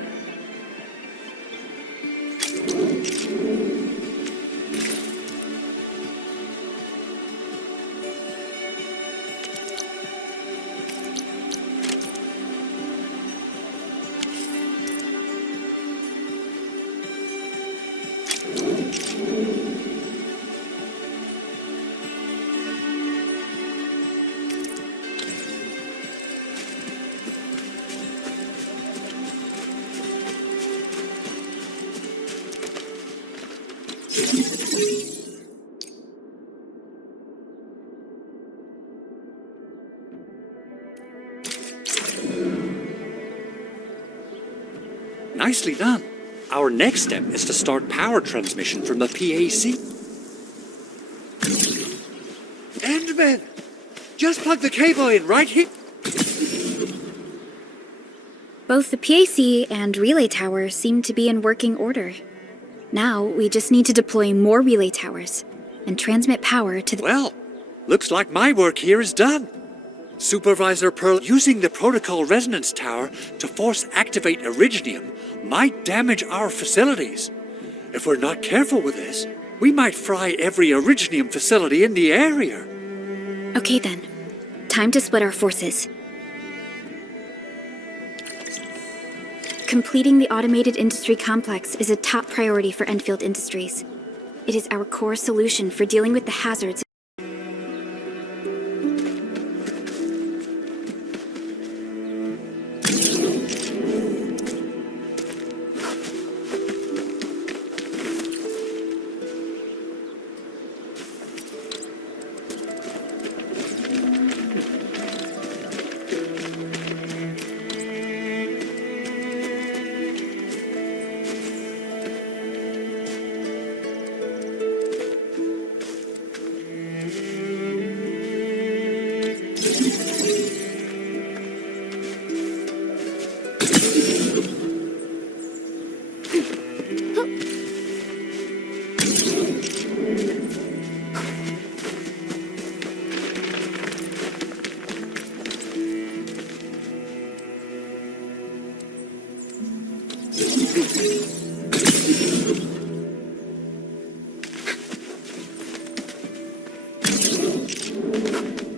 Nicely done. Our next step is to start power transmission from the PAC. Endman! Just plug the cable in right here. Both the PAC and relay tower seem to be in working order. Now, we just need to deploy more relay towers and transmit power to the... Well, looks like my work here is done. Supervisor Pearl, using the protocol resonance tower to force activate Originium might damage our facilities. If we're not careful with this, we might fry every Originium facility in the area. Okay then. Time to split our forces. Completing the automated industry complex is a top priority for Endfield Industries. It is our core solution for dealing with the hazards.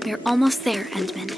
We're almost there, Endman.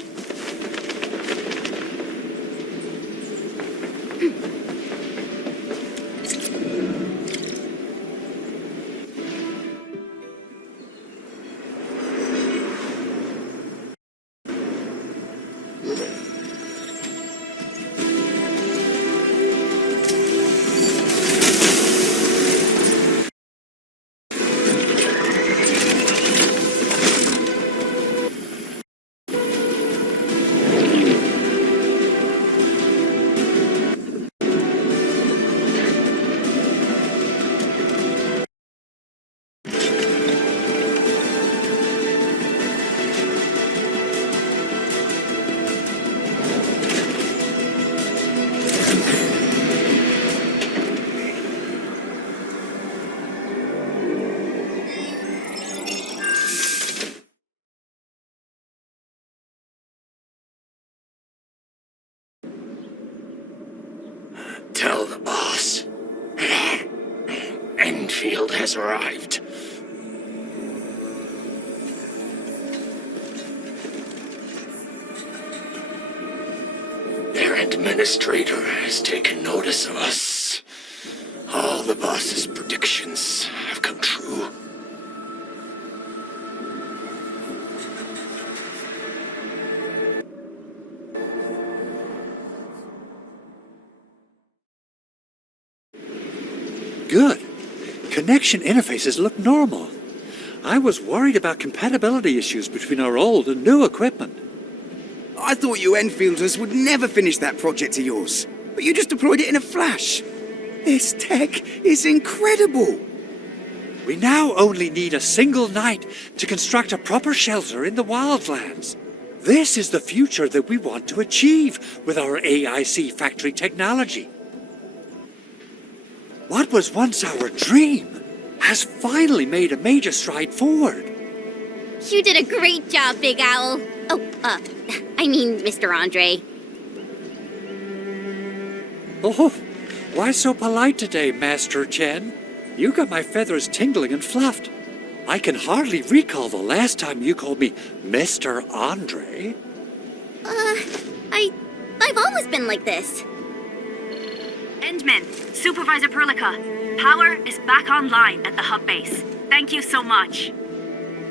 Tell the boss. Endfield has arrived. Their administrator has taken notice of us. All the boss's predictions have come true. Good. Connection interfaces look normal. I was worried about compatibility issues between our old and new equipment. I thought you Enfielders would never finish that project of yours, but you just deployed it in a flash. This tech is incredible! We now only need a single night to construct a proper shelter in the wildlands. This is the future that we want to achieve with our AIC factory technology. What was once our dream has finally made a major stride forward. You did a great job, Big Owl. I mean, Mr. Andre. Oh, why so polite today, Master Chen? You got my feathers tingling and fluffed. I can hardly recall the last time you called me Mr. Andre. I've always been like this. Endman, Supervisor Perlica, power is back online at the hub base. Thank you so much.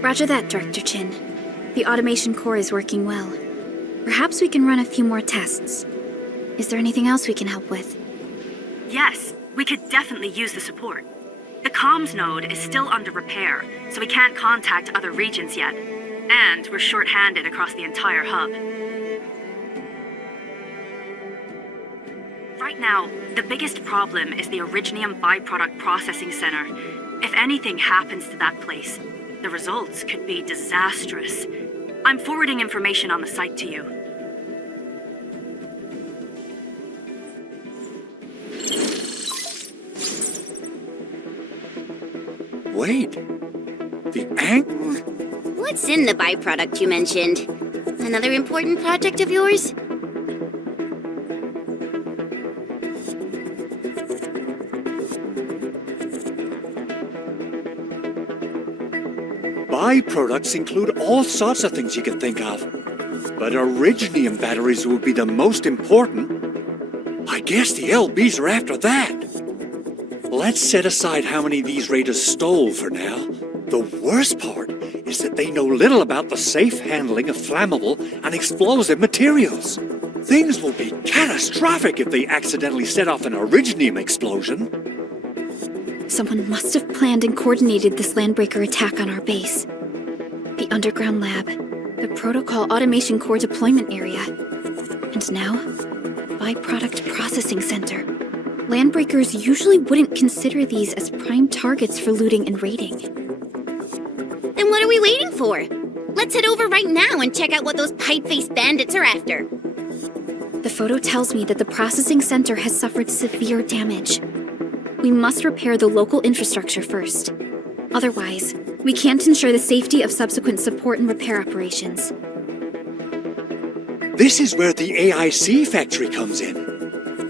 Roger that, Director Chin. The automation core is working well. Perhaps we can run a few more tests. Is there anything else we can help with? Yes, we could definitely use the support. The comms node is still under repair, so we can't contact other regions yet. And we're short-handed across the entire hub. Right now, the biggest problem is the Originium byproduct processing center. If anything happens to that place, the results could be disastrous. I'm forwarding information on the site to you. Wait, the What's in the byproduct you mentioned? Another important project of yours? Byproducts include all sorts of things you can think of. But Originium batteries will be the most important. I guess the LBs are after that. Let's set aside how many these raiders stole for now. The worst part is that they know little about the safe handling of flammable and explosive materials. Things will be catastrophic if they accidentally set off an Originium explosion. Someone must have planned and coordinated this landbreaker attack on our base. The underground lab, the protocol automation core deployment area, and now, byproduct processing center. Landbreakers usually wouldn't consider these as prime targets for looting and raiding. Then what are we waiting for? Let's head over right now and check out what those pipe-faced bandits are after. The photo tells me that the processing center has suffered severe damage. We must repair the local infrastructure first. Otherwise, we can't ensure the safety of subsequent support and repair operations. This is where the AIC factory comes in.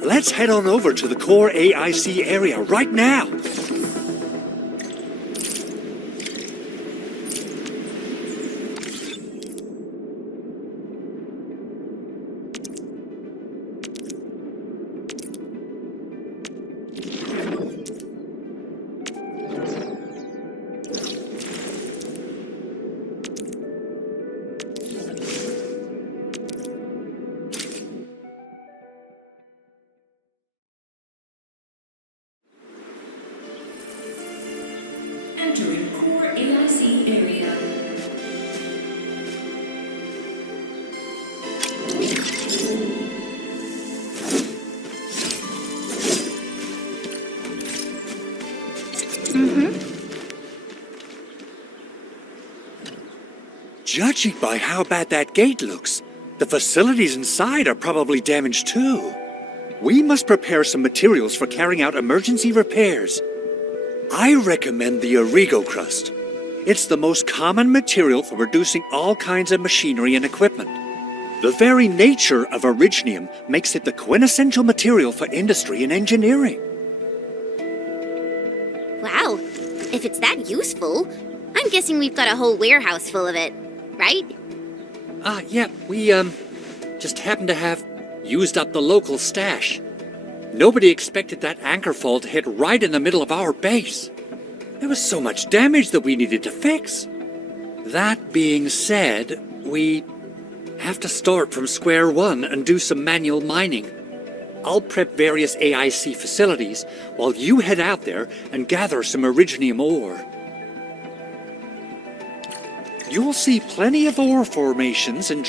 Let's head on over to the core AIC area right now. Entering core AIC area. Judging by how bad that gate looks, the facilities inside are probably damaged too. We must prepare some materials for carrying out emergency repairs. I recommend the Origo crust. It's the most common material for producing all kinds of machinery and equipment. The very nature of Originium makes it the quintessential material for industry and engineering. Wow, if it's that useful, I'm guessing we've got a whole warehouse full of it, right? Yeah, we, just happen to have used up the local stash. Nobody expected that anchor fall to hit right in the middle of our base. There was so much damage that we needed to fix. That being said, we have to start from square one and do some manual mining. I'll prep various AIC facilities while you head out there and gather some Originium ore. You'll see plenty of ore formations and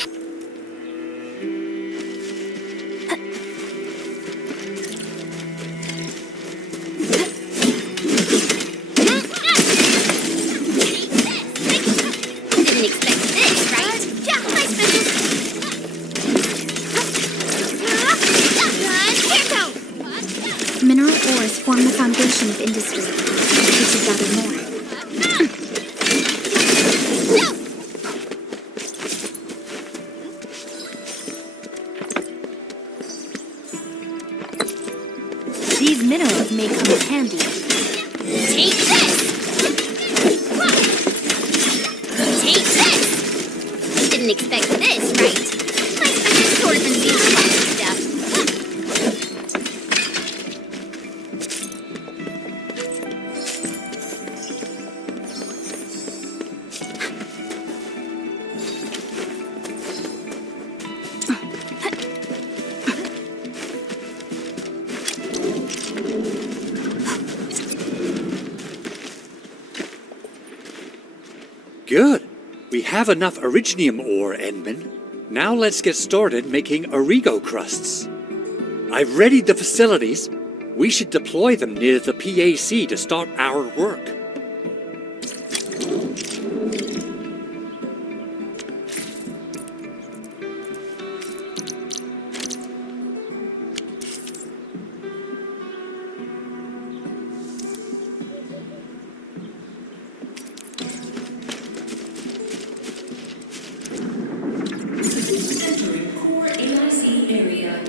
to gather more. These minerals may come in handy. Take this! Take this! You didn't expect this, right? My special swordsman being fun stuff. Good. We have enough Originium ore, Endman. Now let's get started making Origo crusts. I've readied the facilities. We should deploy them near the PAC to start our work. Entering core AIC area.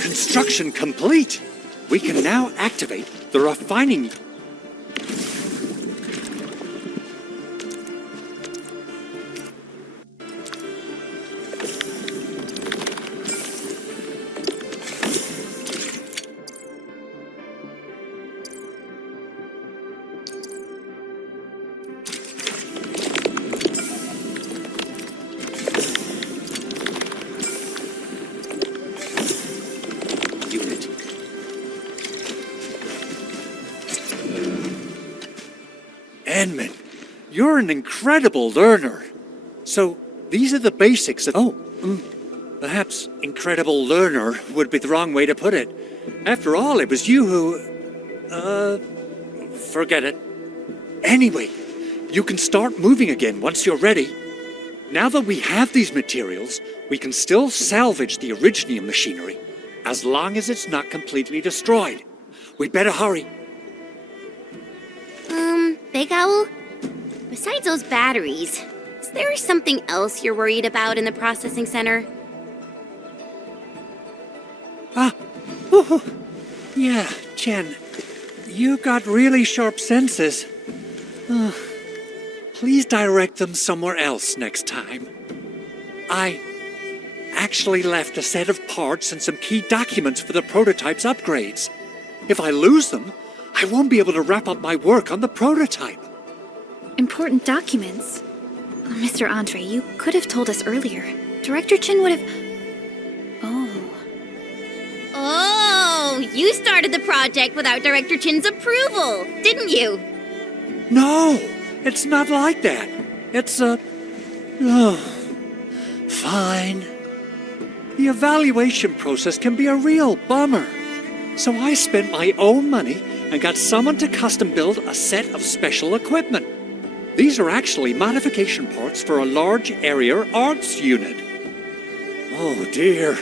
Construction complete. We can now activate the refining. Unit. Endman, you're an incredible learner. So, these are the basics of... perhaps incredible learner would be the wrong way to put it. After all, it was you who... forget it. Anyway, you can start moving again once you're ready. Now that we have these materials, we can still salvage the Originium machinery, as long as it's not completely destroyed. We'd better hurry. Big Owl? Besides those batteries, is there something else you're worried about in the processing center? Yeah, Jen. You got really sharp senses. Please direct them somewhere else next time. I actually left a set of parts and some key documents for the prototype's upgrades. If I lose them, I won't be able to wrap up my work on the prototype. Important documents. Mr. Andre, you could have told us earlier. Director Chin would have... Oh, you started the project without Director Chin's approval, didn't you? No, it's not like that. It's fine. The evaluation process can be a real bummer. So I spent my own money and got someone to custom build a set of special equipment. These are actually modification parts for a large area arts unit. Oh dear.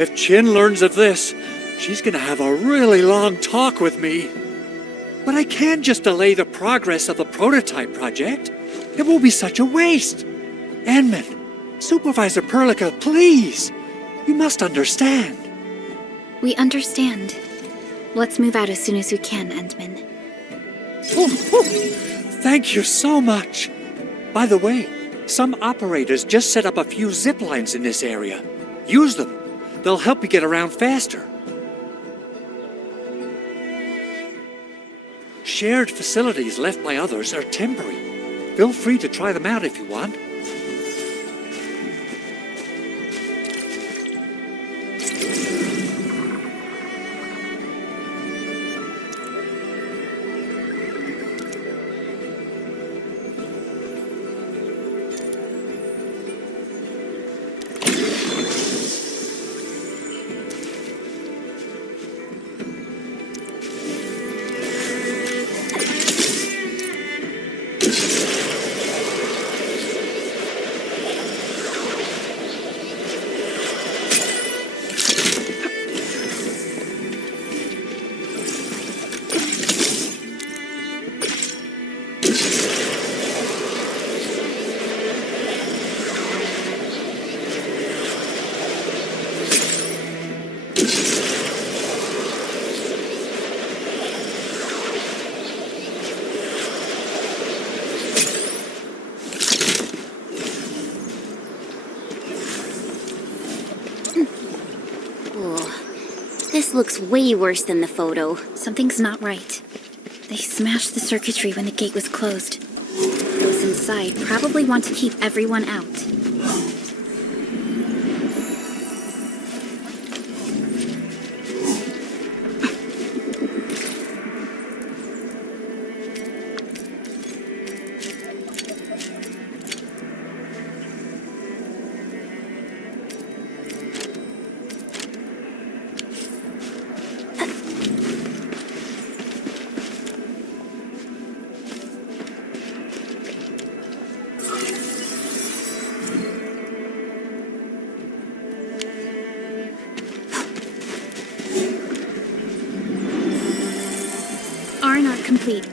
If Chin learns of this, she's gonna have a really long talk with me. But I can't just delay the progress of the prototype project. It will be such a waste. Endman, Supervisor Perlica, please. You must understand. We understand. Let's move out as soon as we can, Endman. Thank you so much. By the way, some operators just set up a few zip lines in this area. Use them. They'll help you get around faster. Shared facilities left by others are temporary. Feel free to try them out if you want. This looks way worse than the photo. Something's not right. They smashed the circuitry when the gate was closed. Those inside probably want to keep everyone out. Not complete.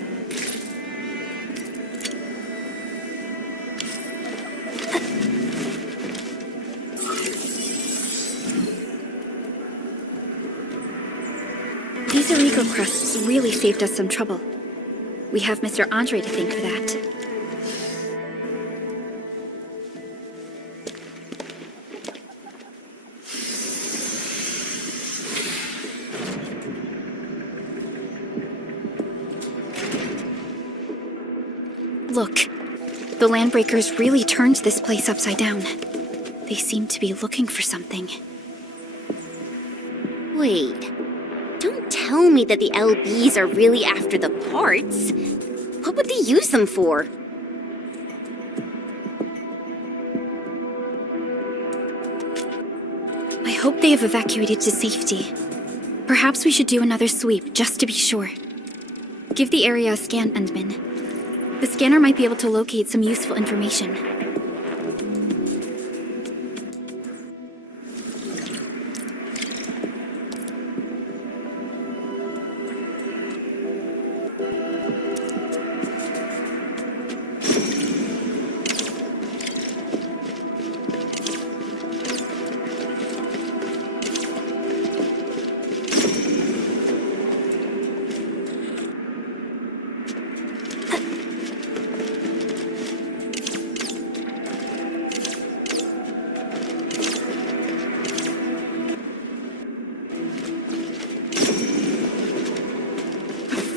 These illegal crests really saved us some trouble. We have Mr. Andre to thank for that. Look, the Landbreakers really turned this place upside down. They seem to be looking for something. Wait, don't tell me that the LBs are really after the parts. What would they use them for? I hope they have evacuated to safety. Perhaps we should do another sweep, just to be sure. Give the area a scan, Endman. The scanner might be able to locate some useful information.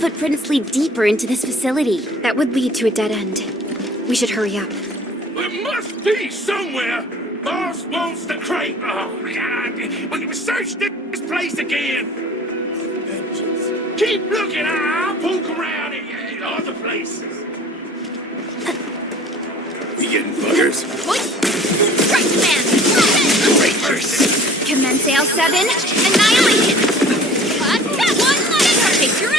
Footprints lead deeper into this facility. That would lead to a dead end. We should hurry up. There must be somewhere. Boss wants the crate. Oh, God. We search this place again. Keep looking. I'll poke around in other places. We getting buggers? Right, man! Commence AL7. Annihilation! Cut that one! Take your end!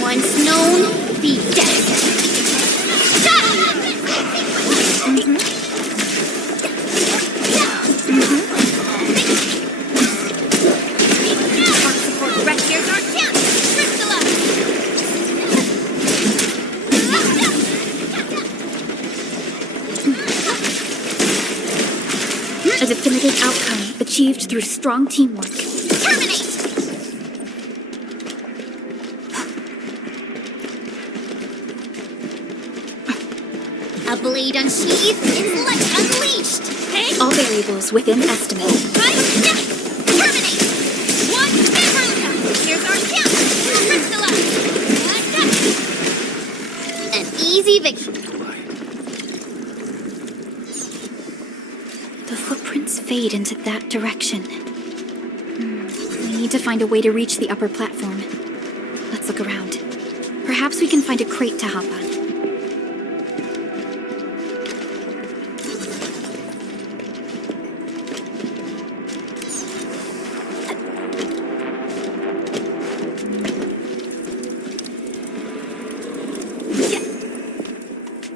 Once known, be dead. Support right here's our chance. Crystallize. A definitive outcome achieved through strong teamwork. Terminate! A blade unsheathed, intellect unleashed. Hey? All variables within estimate. Right? Yeah. Terminate! One, here's our chance. Crystallize. An easy victory. The footprints fade into that direction. We need to find a way to reach the upper platform. Let's look around. Perhaps we can find a crate to hop on.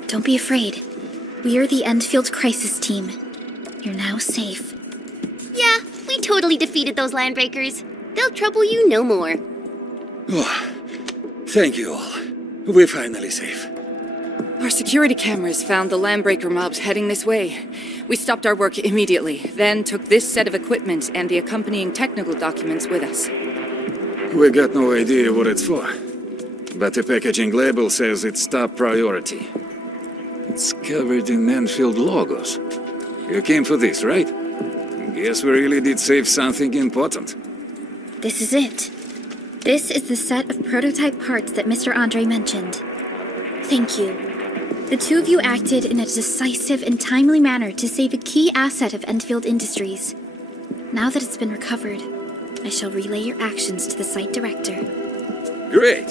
Don't be afraid. We are the Endfield crisis team. You're now safe. Yeah, we totally defeated those Landbreakers. They'll trouble you no more. Oh, thank you all. We're finally safe. Our security cameras found the Landbreaker mobs heading this way. We stopped our work immediately, then took this set of equipment and the accompanying technical documents with us. We got no idea what it's for. But the packaging label says it's top priority. It's covered in Endfield logos. You came for this, right? Guess we really did save something important. This is it. This is the set of prototype parts that Mr. Andre mentioned. Thank you. The two of you acted in a decisive and timely manner to save a key asset of Endfield Industries. Now that it's been recovered, I shall relay your actions to the site director. Great.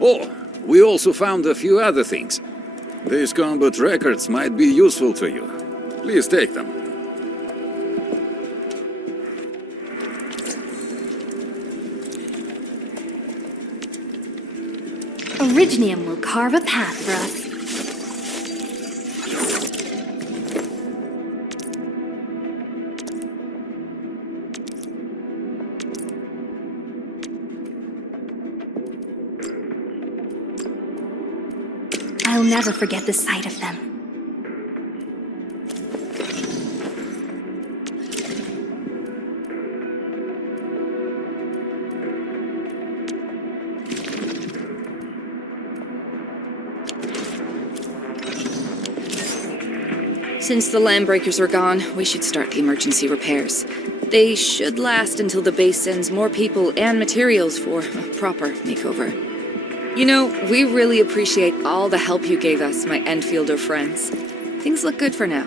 Oh, we also found a few other things. These combat records might be useful to you. Please take them. Originium will carve a path for us. I'll never forget the sight of them. Since the Landbreakers are gone, we should start the emergency repairs. They should last until the base sends more people and materials for a proper makeover. You know, we really appreciate all the help you gave us, my Endfielder friends. Things look good for now.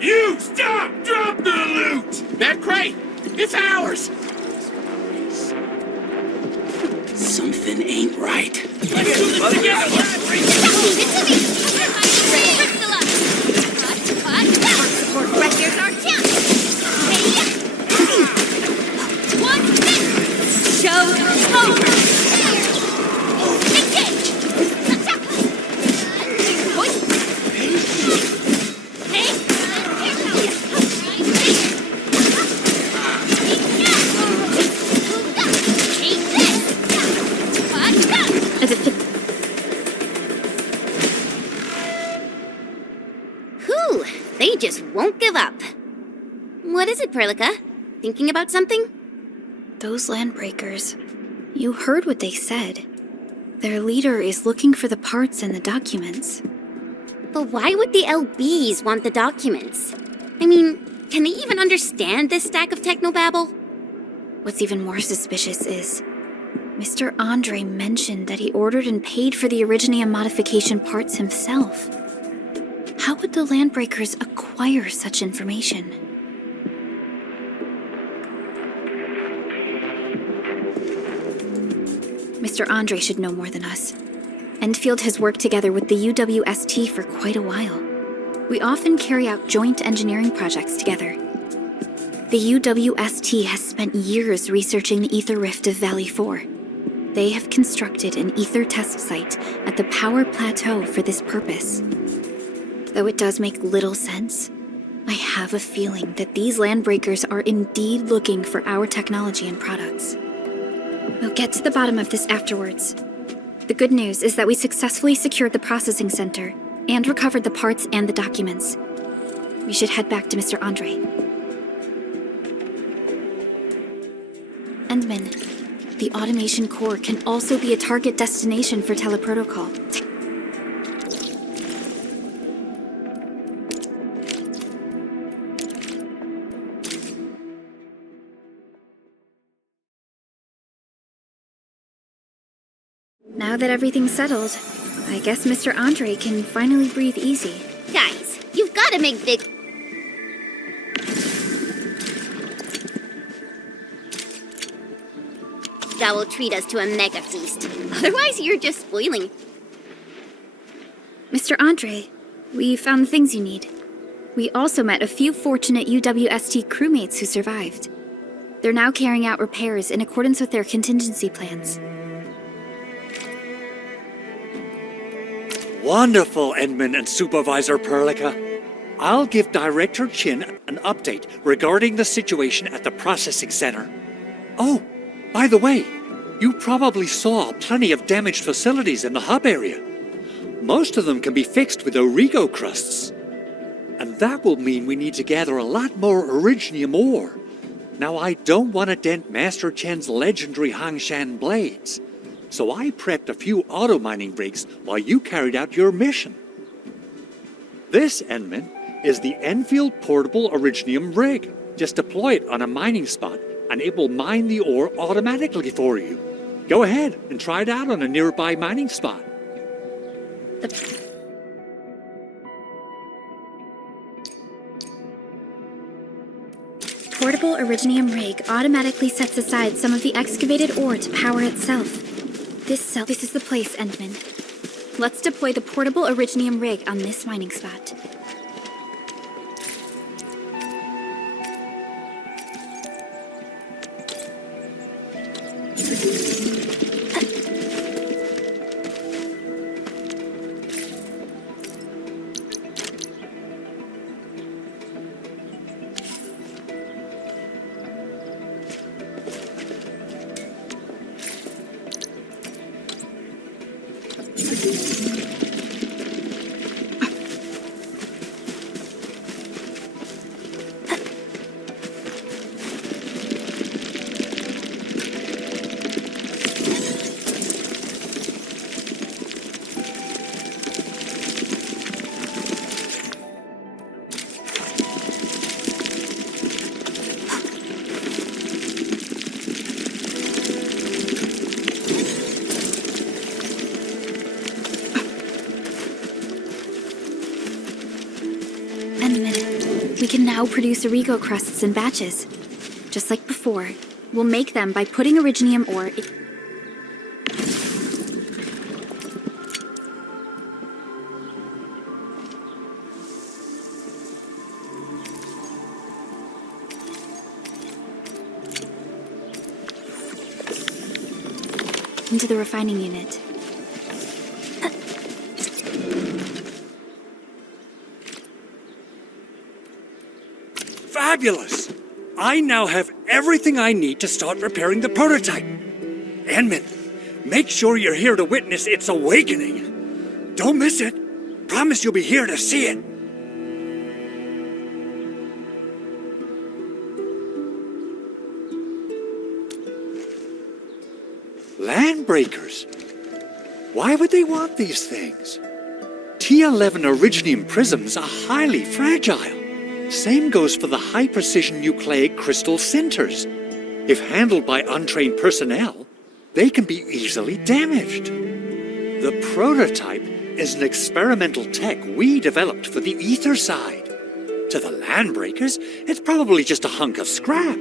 You stop! Drop the loot! That crate! It's ours! Something ain't right. Let's do this together! Support Redbeard's our chance! One minute! Show over! Engage! Whew, they just won't give up. What is it, Perlica? Thinking about something? Those Landbreakers. You heard what they said. Their leader is looking for the parts and the documents. But why would the LBs want the documents? I mean, can they even understand this stack of technobabble? What's even more suspicious is Mr. Andre mentioned that he ordered and paid for the Originium modification parts himself. How would the Landbreakers acquire such information? Mr. Andre should know more than us. Endfield has worked together with the UWST for quite a while. We often carry out joint engineering projects together. The UWST has spent years researching the ether rift of Valley 4. They have constructed an ether test site at the power plateau for this purpose. Though it does make little sense, I have a feeling that these Landbreakers are indeed looking for our technology and products. We'll get to the bottom of this afterwards. The good news is that we successfully secured the processing center and recovered the parts and the documents. We should head back to Mr. Andre. Endman, the automation core can also be a target destination for teleprotocol. Now that everything's settled, I guess Mr. Andre can finally breathe easy. Guys, you've got to make big... That will treat us to a mega feast. Otherwise, you're just spoiling. Mr. Andre, we found the things you need. We also met a few fortunate UWST crewmates who survived. They're now carrying out repairs in accordance with their contingency plans. Wonderful, Endman and Supervisor Perlica. I'll give Director Chin an update regarding the situation at the processing center. Oh, by the way, you probably saw plenty of damaged facilities in the hub area. Most of them can be fixed with Origo crusts. And that will mean we need to gather a lot more Originium ore. Now, I don't want to dent Master Chen's legendary Hangshan blades, so I prepped a few auto-mining rigs while you carried out your mission. This, Endman, is the Endfield Portable Originium rig. Just deploy it on a mining spot, and it will mine the ore automatically for you. Go ahead and try it out on a nearby mining spot. Portable Originium rig automatically sets aside some of the excavated ore to power itself. This is the place, Endman. Let's deploy the portable Originium rig on this mining spot. We can now produce Origo crusts in batches. Just like before, we'll make them by putting Originium ore into the refining unit. Fabulous! I now have everything I need to start repairing the prototype. Endman, make sure you're here to witness its awakening. Don't miss it. Promise you'll be here to see it. Landbreakers? Why would they want these things? T11 Originium prisms are highly fragile. Same goes for the high-precision nucleic crystal sinters. If handled by untrained personnel, they can be easily damaged. The prototype is an experimental tech we developed for the ether side. To the Landbreakers, it's probably just a hunk of scrap.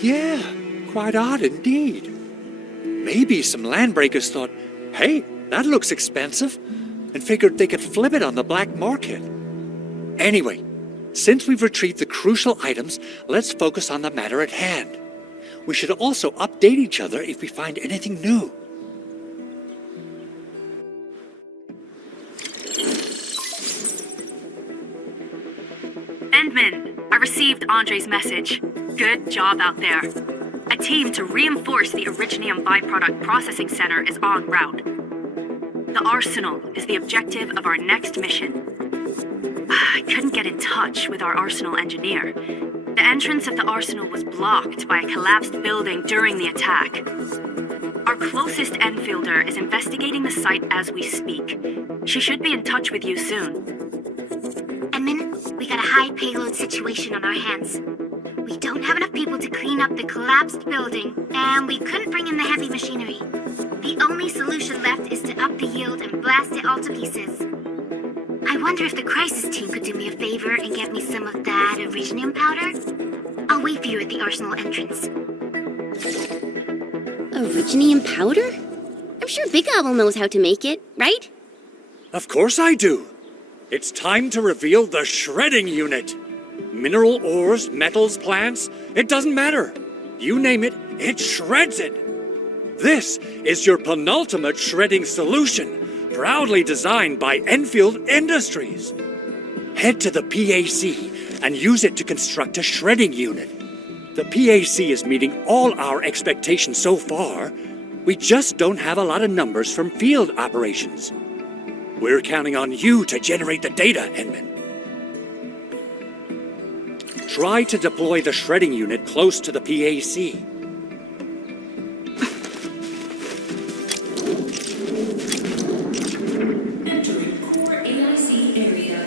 Yeah, quite odd indeed. Maybe some Landbreakers thought, hey, that looks expensive, and figured they could flip it on the black market. Anyway, since we've retrieved the crucial items, let's focus on the matter at hand. We should also update each other if we find anything new. Endman, I received Andre's message. Good job out there. A team to reinforce the Originium byproduct processing center is en route. The arsenal is the objective of our next mission. I couldn't get in touch with our arsenal engineer. The entrance of the arsenal was blocked by a collapsed building during the attack. Our closest Enfielder is investigating the site as we speak. She should be in touch with you soon. Endman, we got a high payload situation on our hands. We don't have enough people to clean up the collapsed building, and we couldn't bring in the heavy machinery. The only solution left is to up the yield and blast it all to pieces. I wonder if the crisis team could do me a favor and get me some of that Originium powder? I'll wait for you at the arsenal entrance. Originium powder? I'm sure Big Owl knows how to make it, right? Of course I do. It's time to reveal the shredding unit. Mineral ores, metals, plants, it doesn't matter. You name it, it shreds it. This is your penultimate shredding solution, proudly designed by Endfield Industries. Head to the PAC and use it to construct a shredding unit. The PAC is meeting all our expectations so far, We just don't have a lot of numbers from field operations. We're counting on you to generate the data, Edmund. Try to deploy the shredding unit close to the PAC. Entering core AIC area.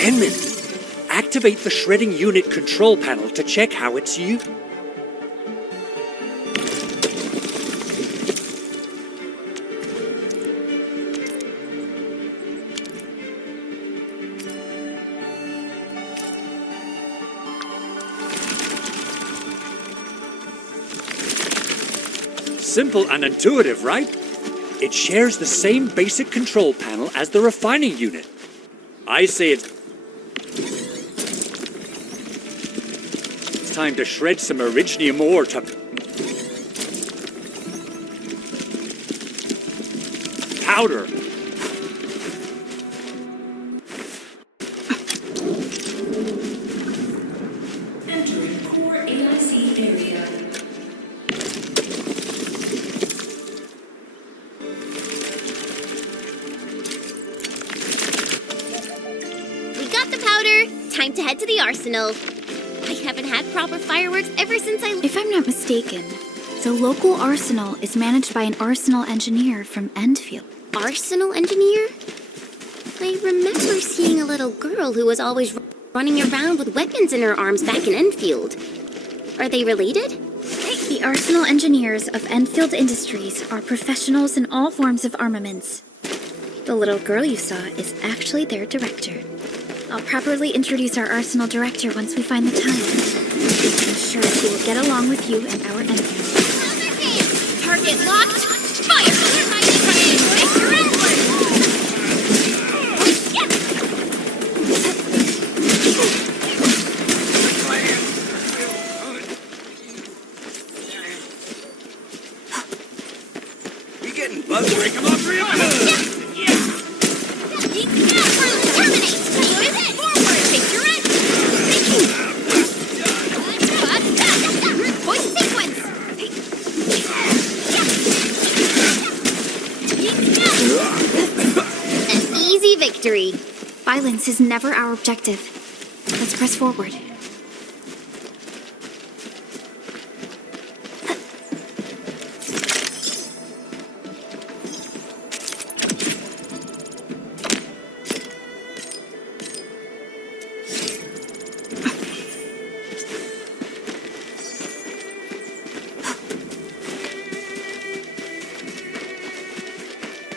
Edmund, activate the shredding unit control panel to check how it's used. Simple and intuitive, right? It shares the same basic control panel as the refining unit. I say it's time to shred some Originium ore to powder. Entering core AIC area. We got the powder. Time to head to the arsenal. I haven't had proper fireworks ever since I... If I'm not mistaken, the local arsenal is managed by an arsenal engineer from Endfield. Arsenal engineer? I remember seeing a little girl who was always running around with weapons in her arms back in Endfield. Are they related? The arsenal engineers of Endfield Industries are professionals in all forms of armaments. The little girl you saw is actually their director. I'll properly introduce our arsenal director once we find the time. I'm sure she will get along with you and our enemies. Target locked. Fire! Victor Edward! You getting bugs? Break them off, three of them! Terminate! Forward! Victor Edward! Voice sequence! An easy victory. Violence is never our objective. Let's press forward.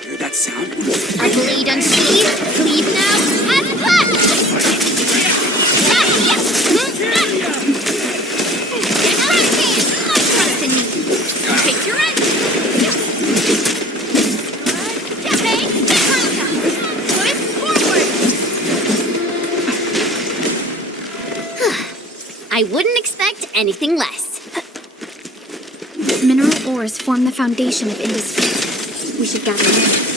Hear that sound? A blade unsheathed. Leave now. As planned. Get ready. Trust in me. Victor Edward. Take the push forward. I wouldn't expect anything less. Mineral ores form the foundation of industry. We should gather more.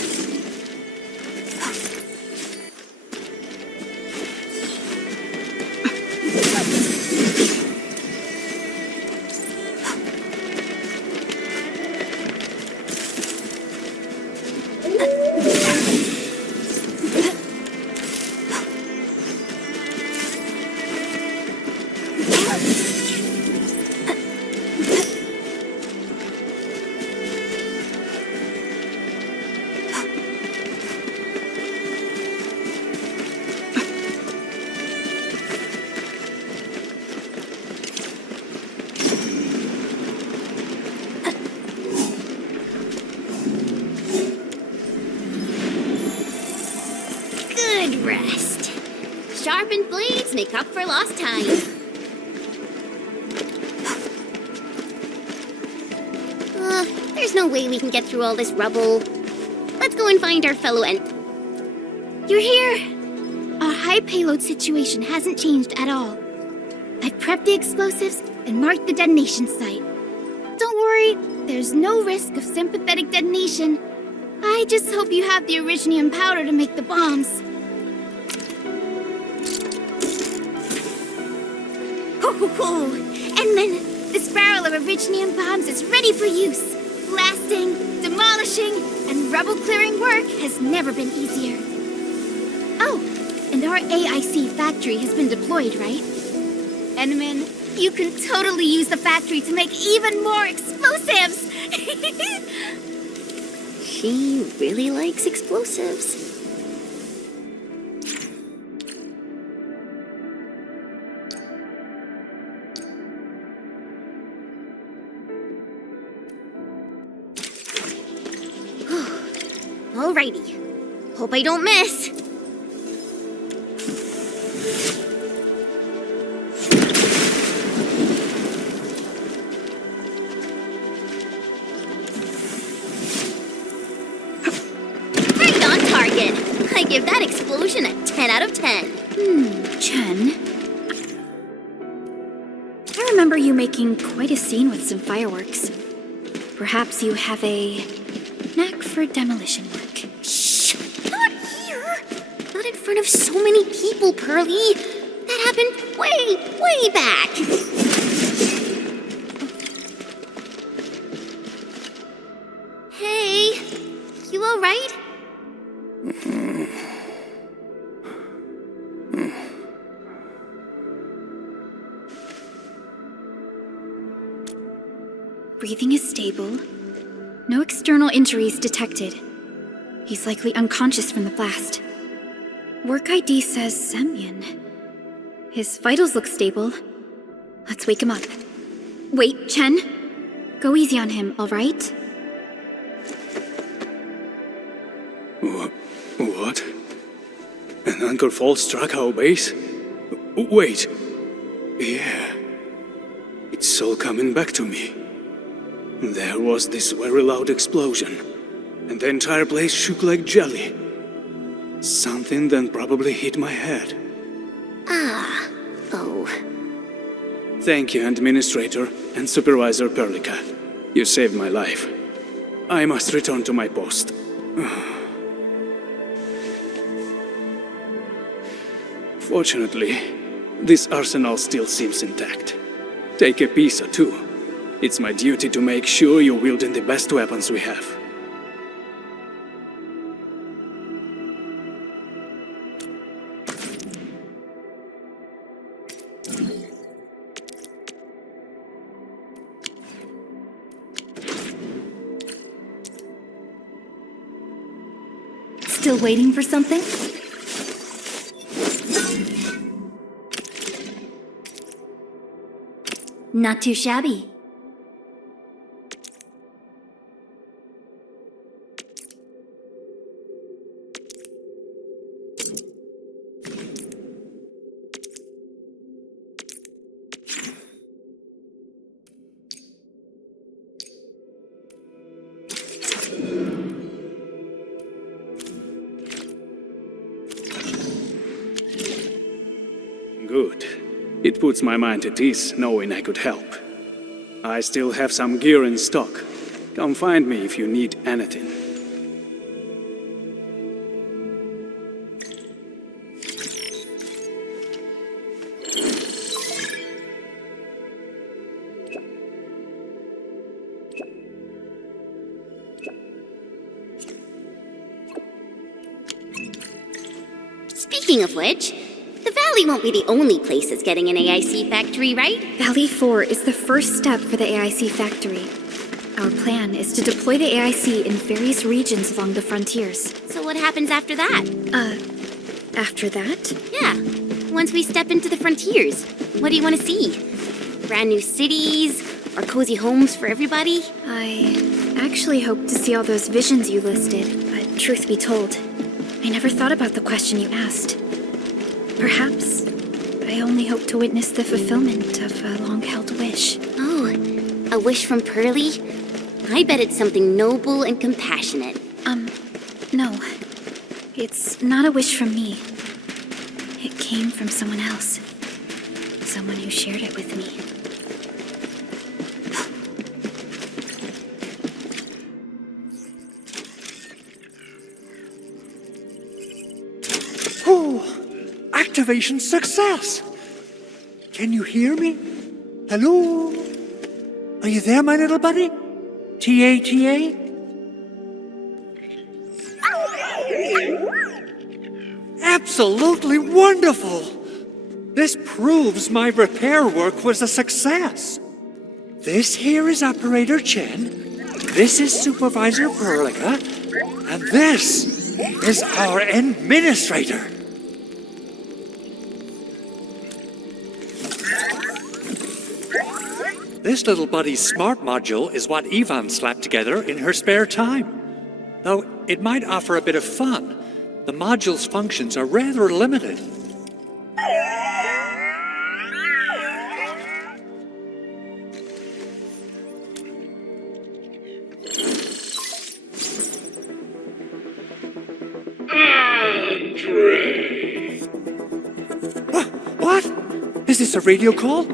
Good rest. Sharpened blades make up for lost time. There's no way we can get through all this rubble. Let's go and find our fellow You're here! high payload situation hasn't changed at all. I've prepped the explosives and marked the detonation site. Don't worry, there's no risk of sympathetic detonation. I just hope you have the originium powder to make the bombs. Ho ho ho! Endman, this barrel of originium bombs is ready for use. Blasting, demolishing, and rubble-clearing work has never been easier. Oh, and our AIC factory has been deployed, right? Endman, you can totally use the factory to make even more explosives! She really likes explosives. Alrighty. Hope I don't miss. Right on target. I give that explosion a 10 out of 10. Chen. I remember you making quite a scene with some fireworks. Perhaps you have a knack for demolition work. Shh! Not here! Not in front of so many people, Pearly. That happened way back. Hey, you alright? Breathing is stable. No external injuries detected. He's likely unconscious from the blast. Work ID says Semyon. His vitals look stable. Let's wake him up. Wait, Chen. Go easy on him, all right? What? An anchor fault struck our base? Wait. Yeah. It's all coming back to me. There was this very loud explosion, and the entire place shook like jelly. Something then probably hit my head. Oh. Thank you, Administrator and Supervisor Perlica. You saved my life. I must return to my post. Fortunately, this arsenal still seems intact. Take a piece or two. It's my duty to make sure you're wielding the best weapons we have. Still waiting for something? Not too shabby. Good. It puts my mind at ease knowing I could help. I still have some gear in stock. Come find me if you need anything. Speaking of which, the Valley won't be the only place that's getting an AIC factory, right? Valley 4 is the first step for the AIC factory. Our plan is to deploy the AIC in various regions along the frontiers. So what happens after that? After that? Yeah, once we step into the frontiers, what do you want to see? Brand new cities, or cozy homes for everybody? I actually hoped to see all those visions you listed, but truth be told, I never thought about the question you asked. Perhaps I only hope to witness the fulfillment of a long-held wish. Oh, a wish from Pearly? I bet it's something noble and compassionate. No. It's not a wish from me. came from someone else. Someone who shared it with me. Activation success! Can you hear me? Hello? Are you there, my little buddy? T-A-T-A? Absolutely wonderful! This proves my repair work was a success. This here is Operator Chen, this is Supervisor Perlica, and this is our Administrator. This little buddy's smart module is what Yvonne slapped together in her spare time. Though it might offer a bit of fun, the module's functions are rather limited. Andre! What? Is this a radio call?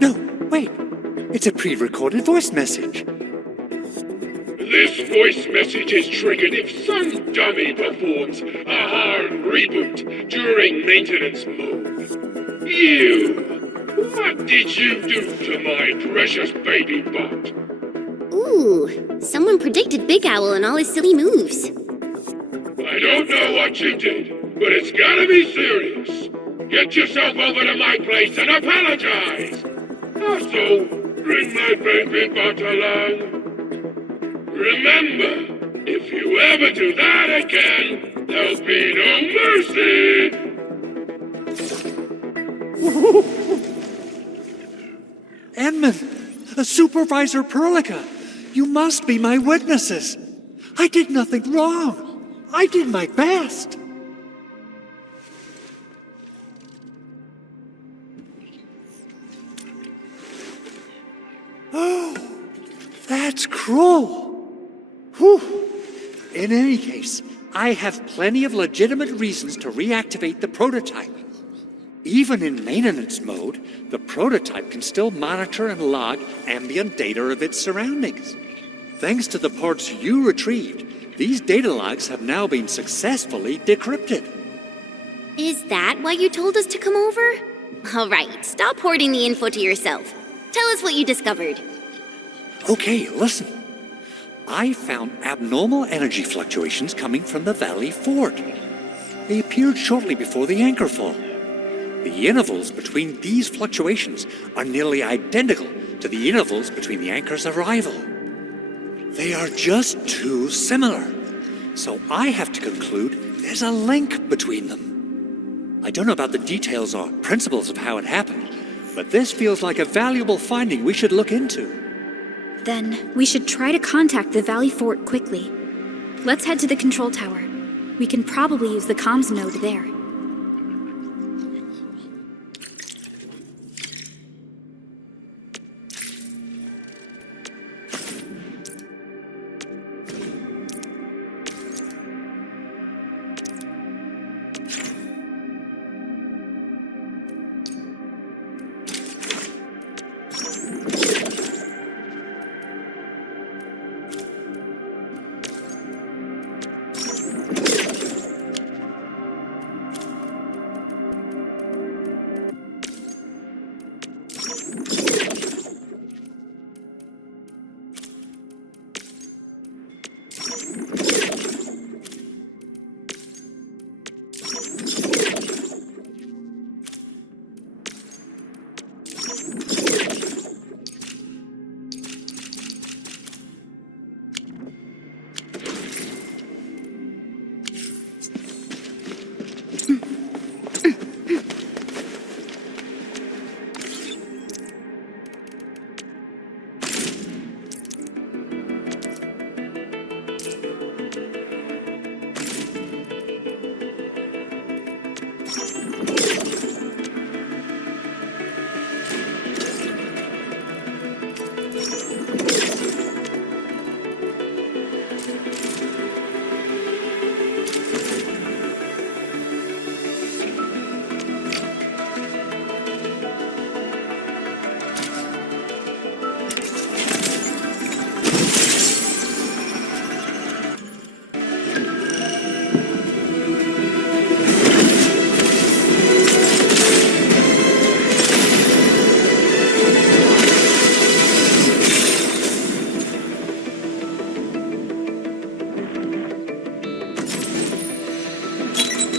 No, wait. It's a pre-recorded voice message. This voice message is triggered if some dummy performs a hard reboot during maintenance mode. You! What did you do to my precious baby bot? Ooh, someone predicted Big Owl and all his silly moves. I don't know what you did, but it's gotta be serious. Get yourself over to my place and apologize! Also, bring my baby bot along. Remember, if you ever do that again, there'll be no mercy! Edmund, Supervisor Perlica, you must be my witnesses. I did nothing wrong. I did my best. Oh, that's cruel. Whew. In any case, I have plenty of legitimate reasons to reactivate the prototype. Even in maintenance mode, the prototype can still monitor and log ambient data of its surroundings. Thanks to the parts you retrieved, these data logs have now been successfully decrypted. Is that why you told us to come over? All right, stop hoarding the info to yourself. Tell us what you discovered. Okay, listen. I found abnormal energy fluctuations coming from the Valley Fort. They appeared shortly before the anchor fall. The intervals between these fluctuations are nearly identical to the intervals between the anchor's arrival. They are just too similar, so I have to conclude there's a link between them. I don't know about the details or principles of how it happened, but this feels like a valuable finding we should look into. Then we should try to contact the Valley Fort quickly. Let's head to the control tower. We can probably use the comms node there.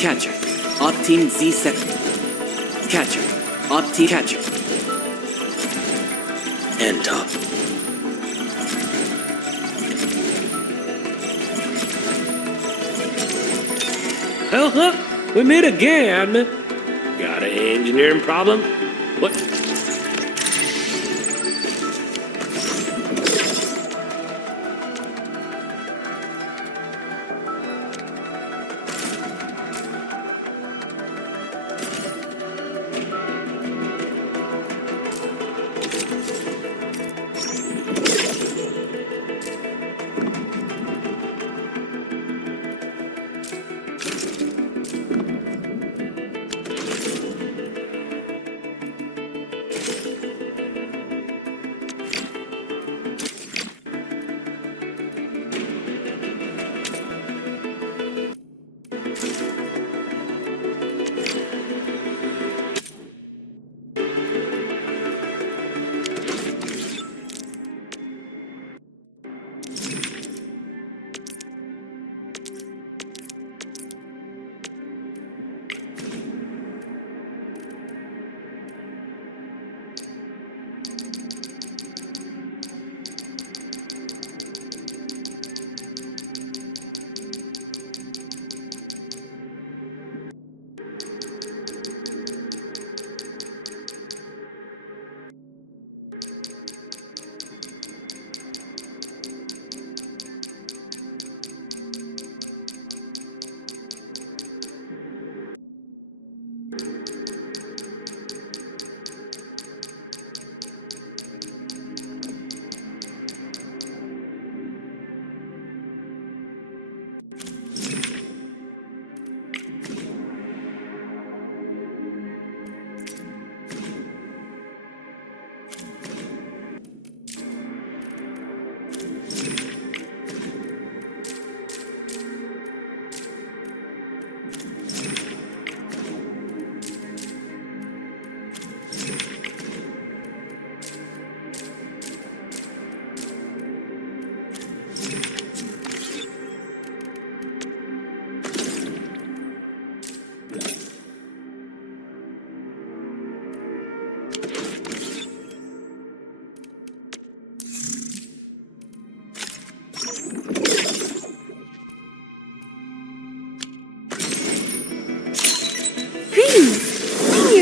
Catcher. Op Team Z7. Catcher. Op Team Catcher. And top. Oh, look! We meet again, Admin. Got an engineering problem? What?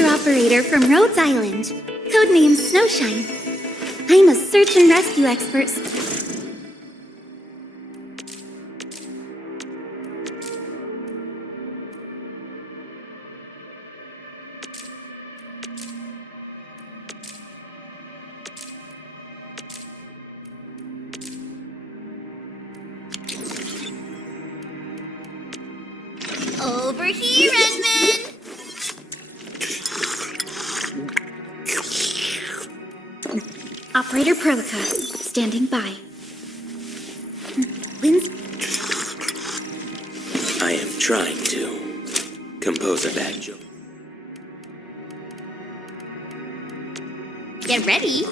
Operator from Rhodes Island, codenamed Snowshine. I'm a search and rescue expert. Over here, Edmund! Operator Perlica, standing by. Lynn's... I am trying to compose a bad joke. Get ready.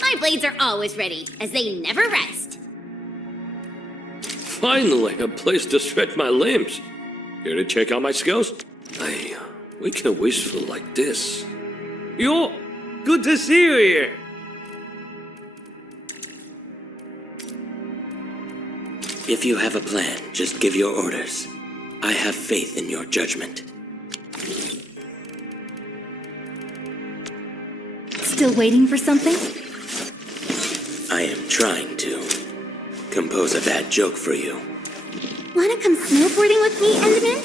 My blades are always ready, as they never rest. Finally, a place to stretch my limbs. Here to check out my skills? We can wishful like this. Yo, good to see you here. If you have a plan, just give your orders. I have faith in your judgment. Still waiting for something? I am trying to compose a bad joke for you. Wanna come snowboarding with me, Enderman?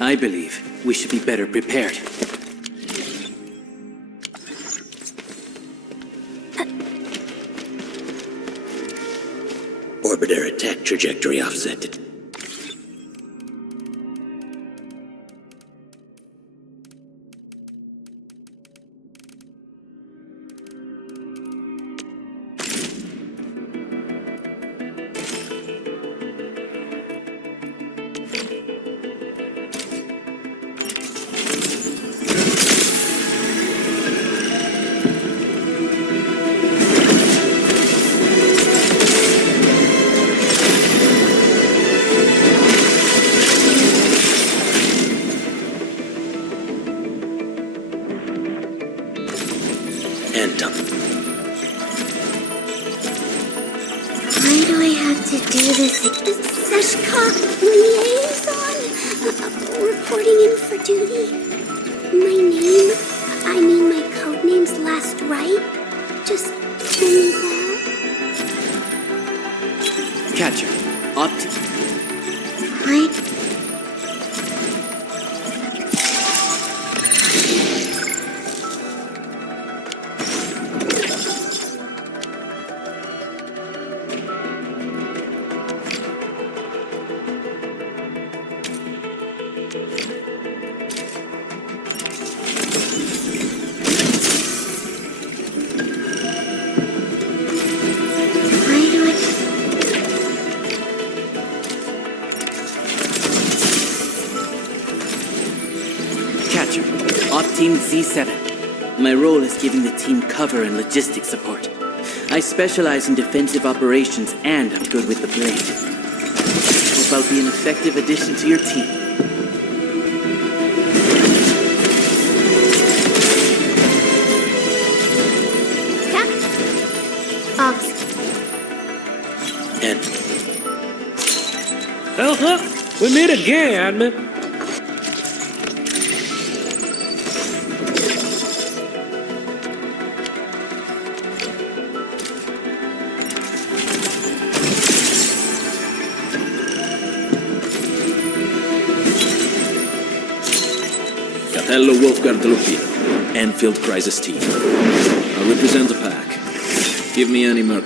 I believe we should be better prepared. Orbiter attack trajectory offset. and dump. Why do I have to do this? Seshka liaison? Reporting in for duty. My codename's last right? Just only that? Catcher, opt. What? Catcher, Op Team Z7. My role is giving the team cover and logistics support. I specialize in defensive operations and I'm good with the blade. Hope I'll be an effective addition to your team. And We meet again, Admin. Hello, Wolfgang Lupino, Endfield Crisis Team. I represent the pack. Give me any merc.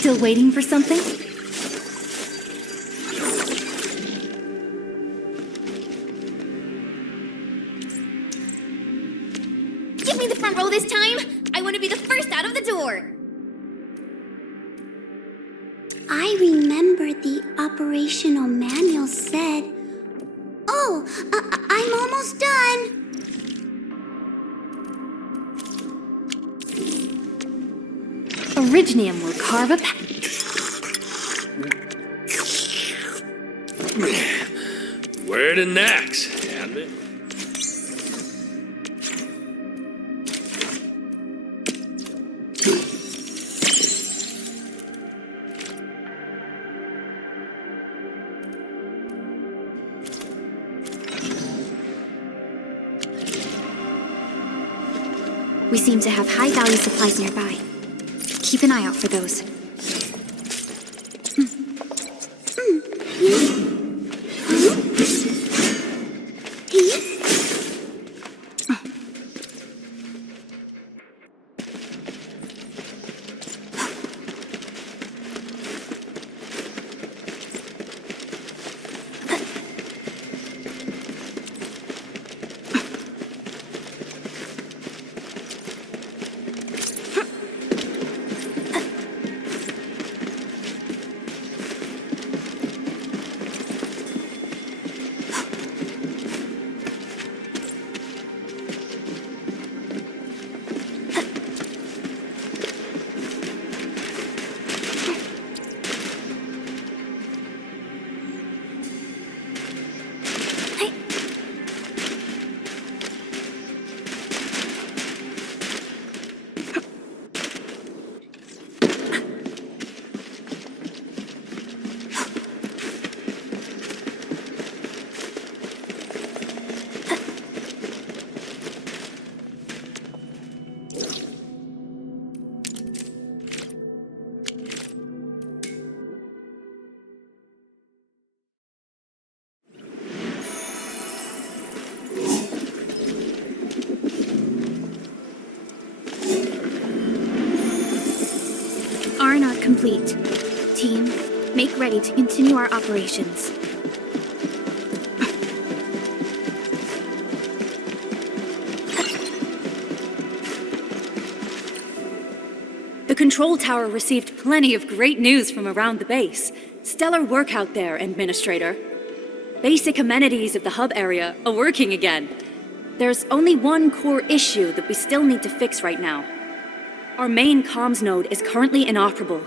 Still waiting for something? Give me the front row this time! I want to be the first out of the door! I remember the operational manual said... Oh, I'm almost done! Originium will carve a Where the next, Admin? We seem to have high-value supplies nearby. Keep an eye out for those. R&R complete. Team, make ready to continue our operations. The control tower received plenty of great news from around the base. Stellar work out there, Administrator. Basic amenities of the hub area are working again. There's only one core issue that we still need to fix right now. Our main comms node is currently inoperable.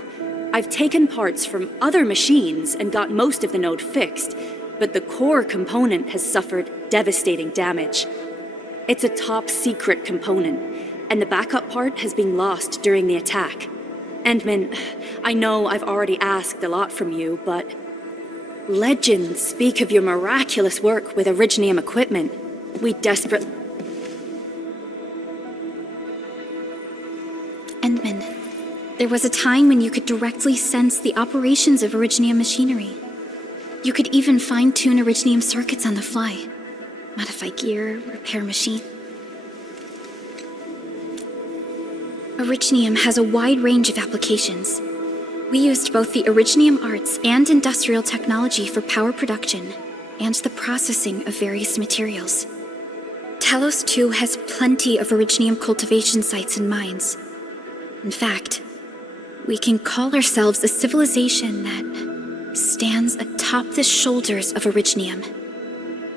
I've taken parts from other machines and got most of the node fixed, but the core component has suffered devastating damage. It's a top-secret component, and the backup part has been lost during the attack. Endman, I know I've already asked a lot from you, but legends speak of your miraculous work with Originium equipment. We desperately... Endman, there was a time when you could directly sense the operations of Originium machinery. You could even fine-tune Originium circuits on the fly, modify gear, repair machine. Originium has a wide range of applications. We used both the Originium arts and industrial technology for power production and the processing of various materials. Talos 2 has plenty of Originium cultivation sites and mines. In fact, we can call ourselves a civilization that stands atop the shoulders of Originium.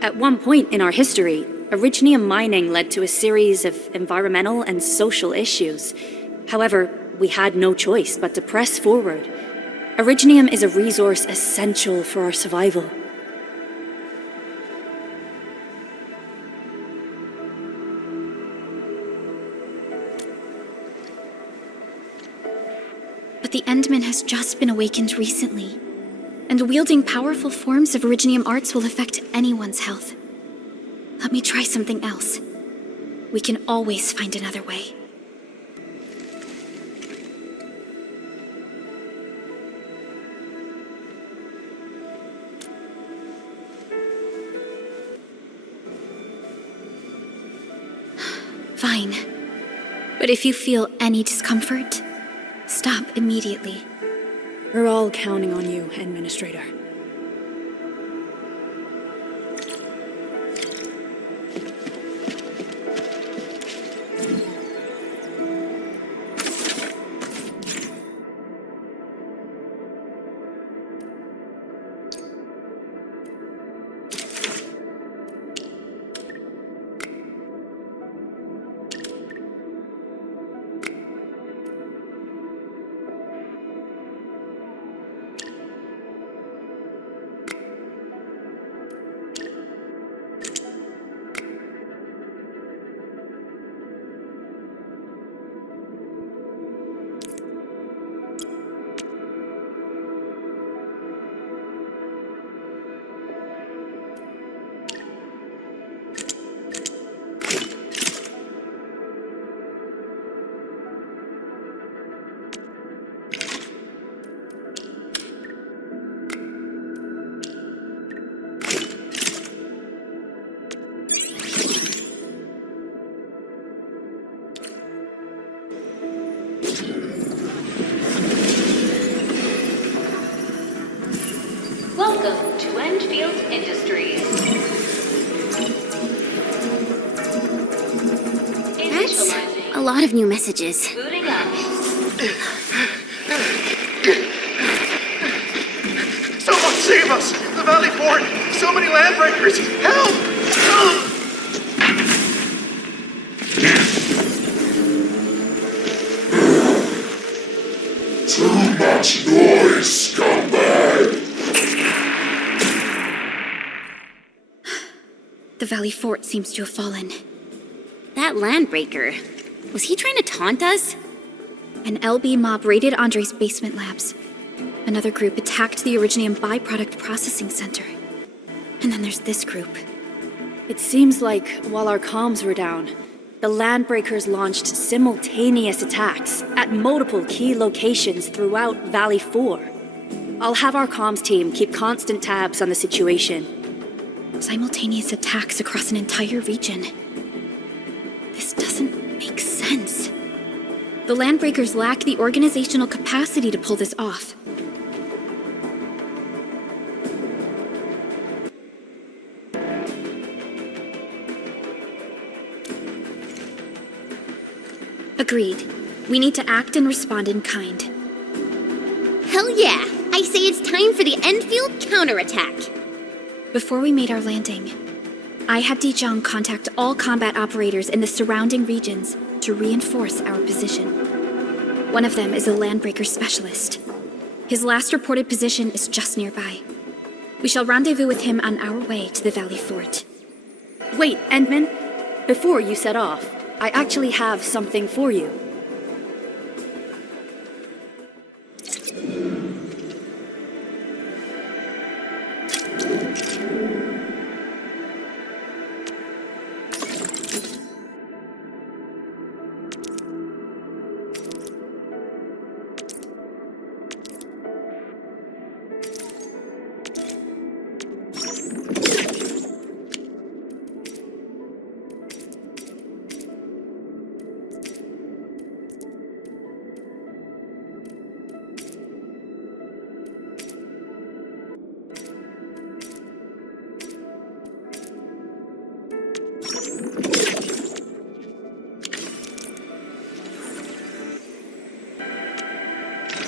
At one point in our history, Originium mining led to a series of environmental and social issues. However, we had no choice but to press forward. Originium is a resource essential for our survival. But the Endman has just been awakened recently, and wielding powerful forms of Originium arts will affect anyone's health. Let me try something else. We can always find another way. Fine. But if you feel any discomfort, stop immediately. We're all counting on you, Administrator. Welcome to Endfield Industries. That's a lot of new messages. Booting up. Someone save us! The Valley Fort! So many landbreakers! Help! Try Too much noise, scumbag! The Valley Fort seems to have fallen. That landbreaker, was he trying to taunt us? An LB mob raided Andre's basement labs. Another group attacked the Originium byproduct processing center. And then there's this group. It seems like while our comms were down, the Landbreakers launched simultaneous attacks at multiple key locations throughout Valley 4. I'll have our comms team keep constant tabs on the situation. Simultaneous attacks across an entire region. This doesn't make sense. The Landbreakers lack the organizational capacity to pull this off. Agreed. We need to act and respond in kind. Hell yeah! I say it's time for the Endfield counterattack! Before we made our landing, I had Dijong contact all combat operators in the surrounding regions to reinforce our position. One of them is a Landbreaker specialist. His last reported position is just nearby. We shall rendezvous with him on our way to the Valley Fort. Wait, Endman, before you set off, I actually have something for you.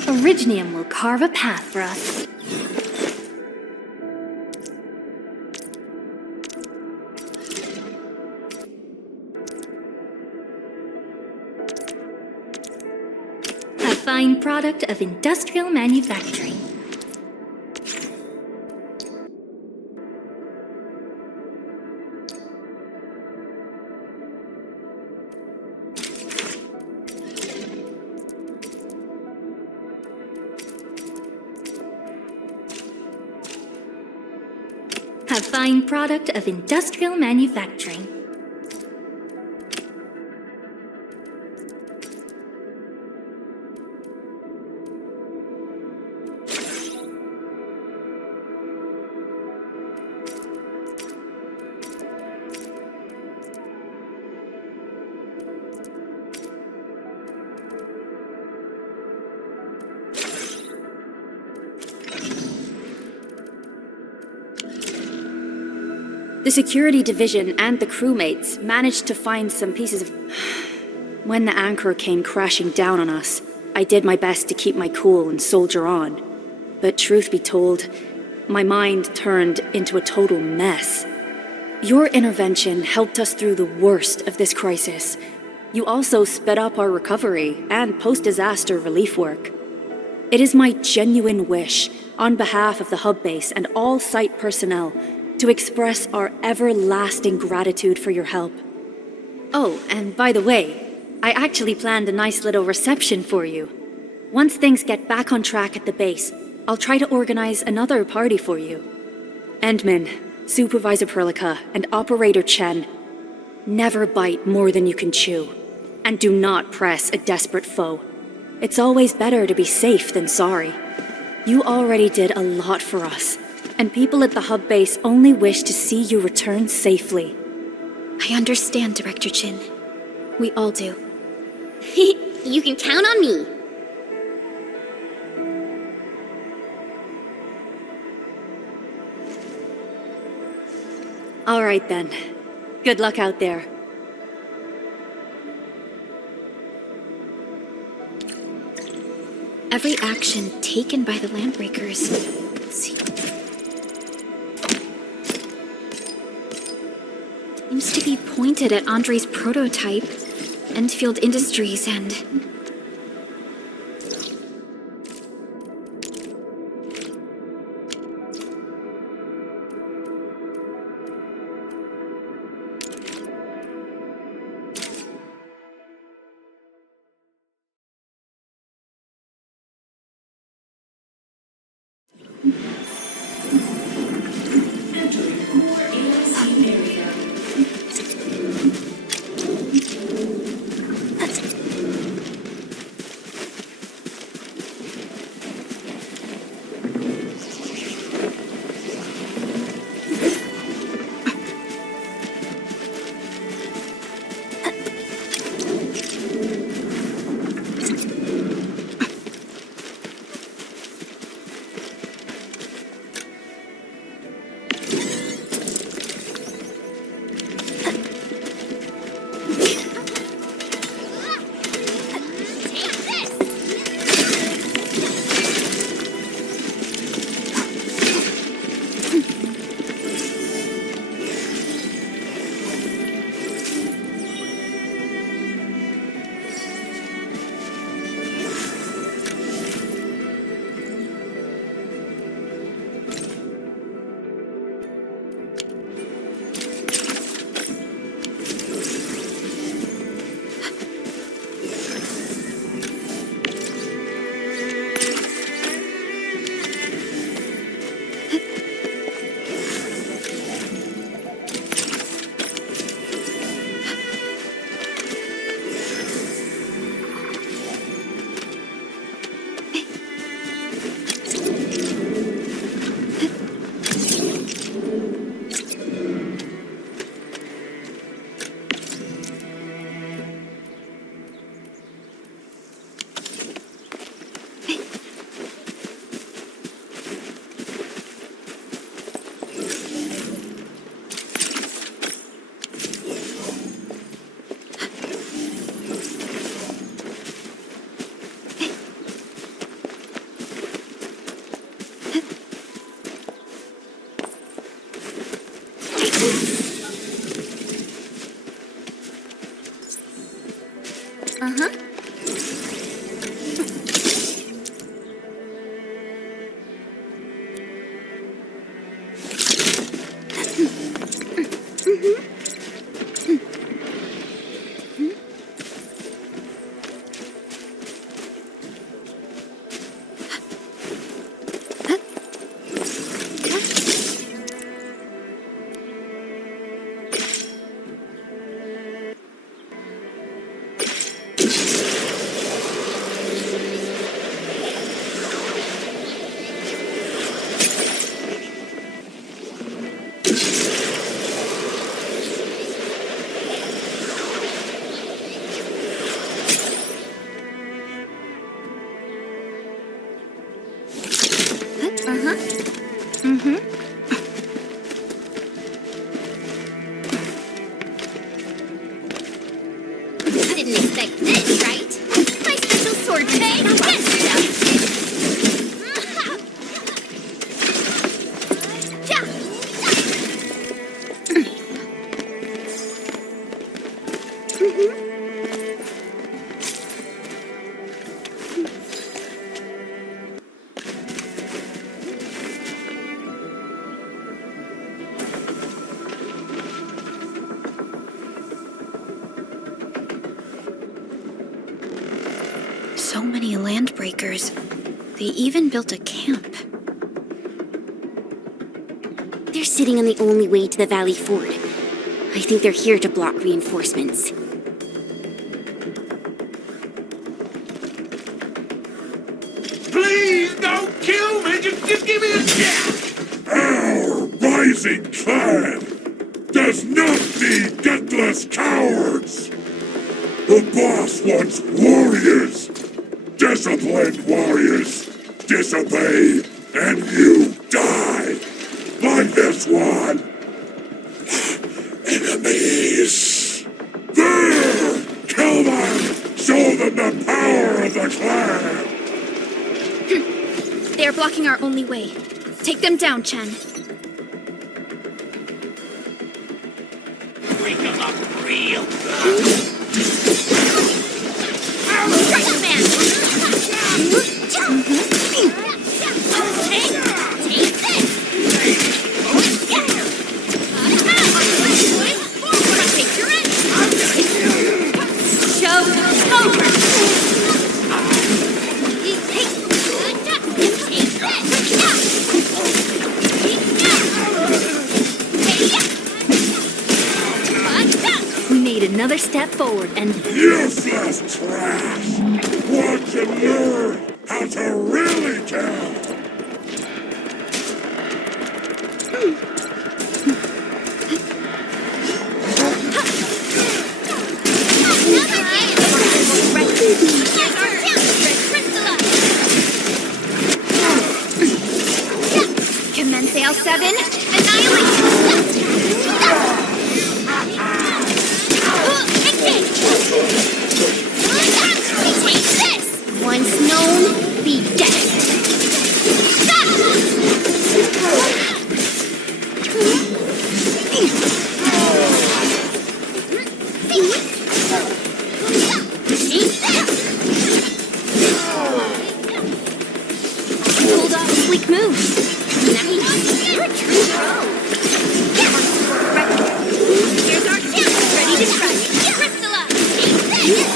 Originium will carve a path for us. A fine product of industrial manufacturing. A fine product of industrial manufacturing. The security division and the crewmates managed to find some pieces of... When the anchor came crashing down on us, I did my best to keep my cool and soldier on. But truth be told, my mind turned into a total mess. Your intervention helped us through the worst of this crisis. You also sped up our recovery and post-disaster relief work. It is my genuine wish, on behalf of the hub base and all site personnel, to express our everlasting gratitude for your help. Oh, and by the way, I actually planned a nice little reception for you. Once things get back on track at the base, I'll try to organize another party for you. Endman, Supervisor Perlica, and Operator Chen, never bite more than you can chew. And do not press a desperate foe. It's always better to be safe than sorry. You already did a lot for us, and people at the hub base only wish to see you return safely. I understand, Director Chin. We all do. You can count on me. All right then. Good luck out there. Every action taken by the Landbreakers seems to be pointed at Andre's prototype, Endfield Industries, and... Didn't expect this, right? My special sword bag? Yes, So many landbreakers. They even built a camp. they're sitting on the only way to the Valley Ford. I think they're here to block reinforcements. Please don't kill me. Just give me a chance. Our rising clan does not need gutless cowards. The boss wants warriors. Disciplined warriors. Disobey, and you die. Like this one. Enemies. There! Kill them! Show them the power of the clan! They are blocking our only way. Take them down, Chen. Bring them up real Strike, man! Take this! Take your end! Show over! We made another step forward and... useless trash! Want to learn how to really kill! Commence AL7, annihilate! Take this! Once known, be dead! Hold on, sleek move. Nice! You're a true pro! Here's our chance! Ready to strike! Crystalla! Take this!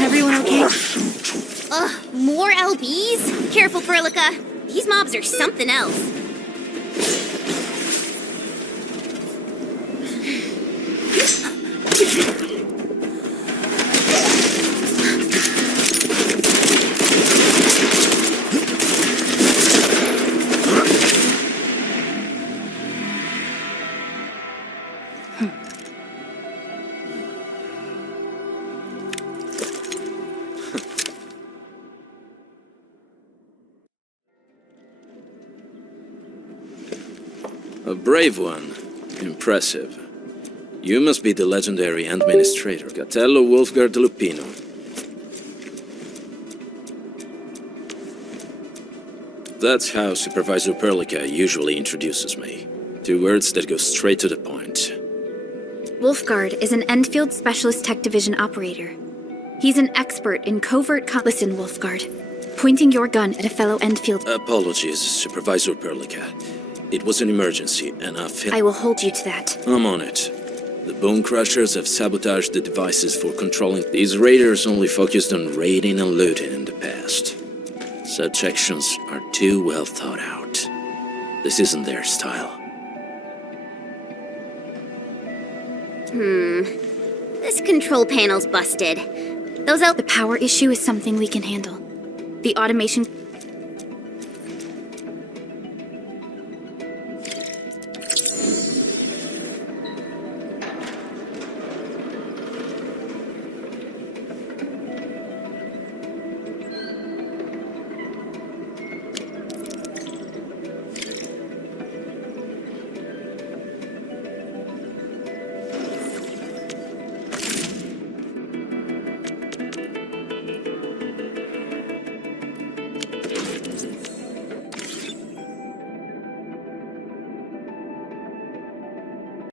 Everyone okay? More LBs? Careful, Furlica. These mobs are something else. A brave one. Impressive. You must be the legendary administrator, Gatello Wolfgard Lupino. That's how Supervisor Perlica usually introduces me. 2 words that go straight to the point. Wolfgard is an Endfield Specialist Tech Division operator. He's an expert in covert Listen, Wolfgard. Pointing your gun at a fellow Endfield... Apologies, Supervisor Perlica. It was an emergency, and I will hold you to that. I'm on it. The Bone Crushers have sabotaged the devices for controlling. These raiders only focused on raiding and looting in the past. Such actions are too well thought out. This isn't their style. This control panel's busted. The power issue is something we can handle. The automation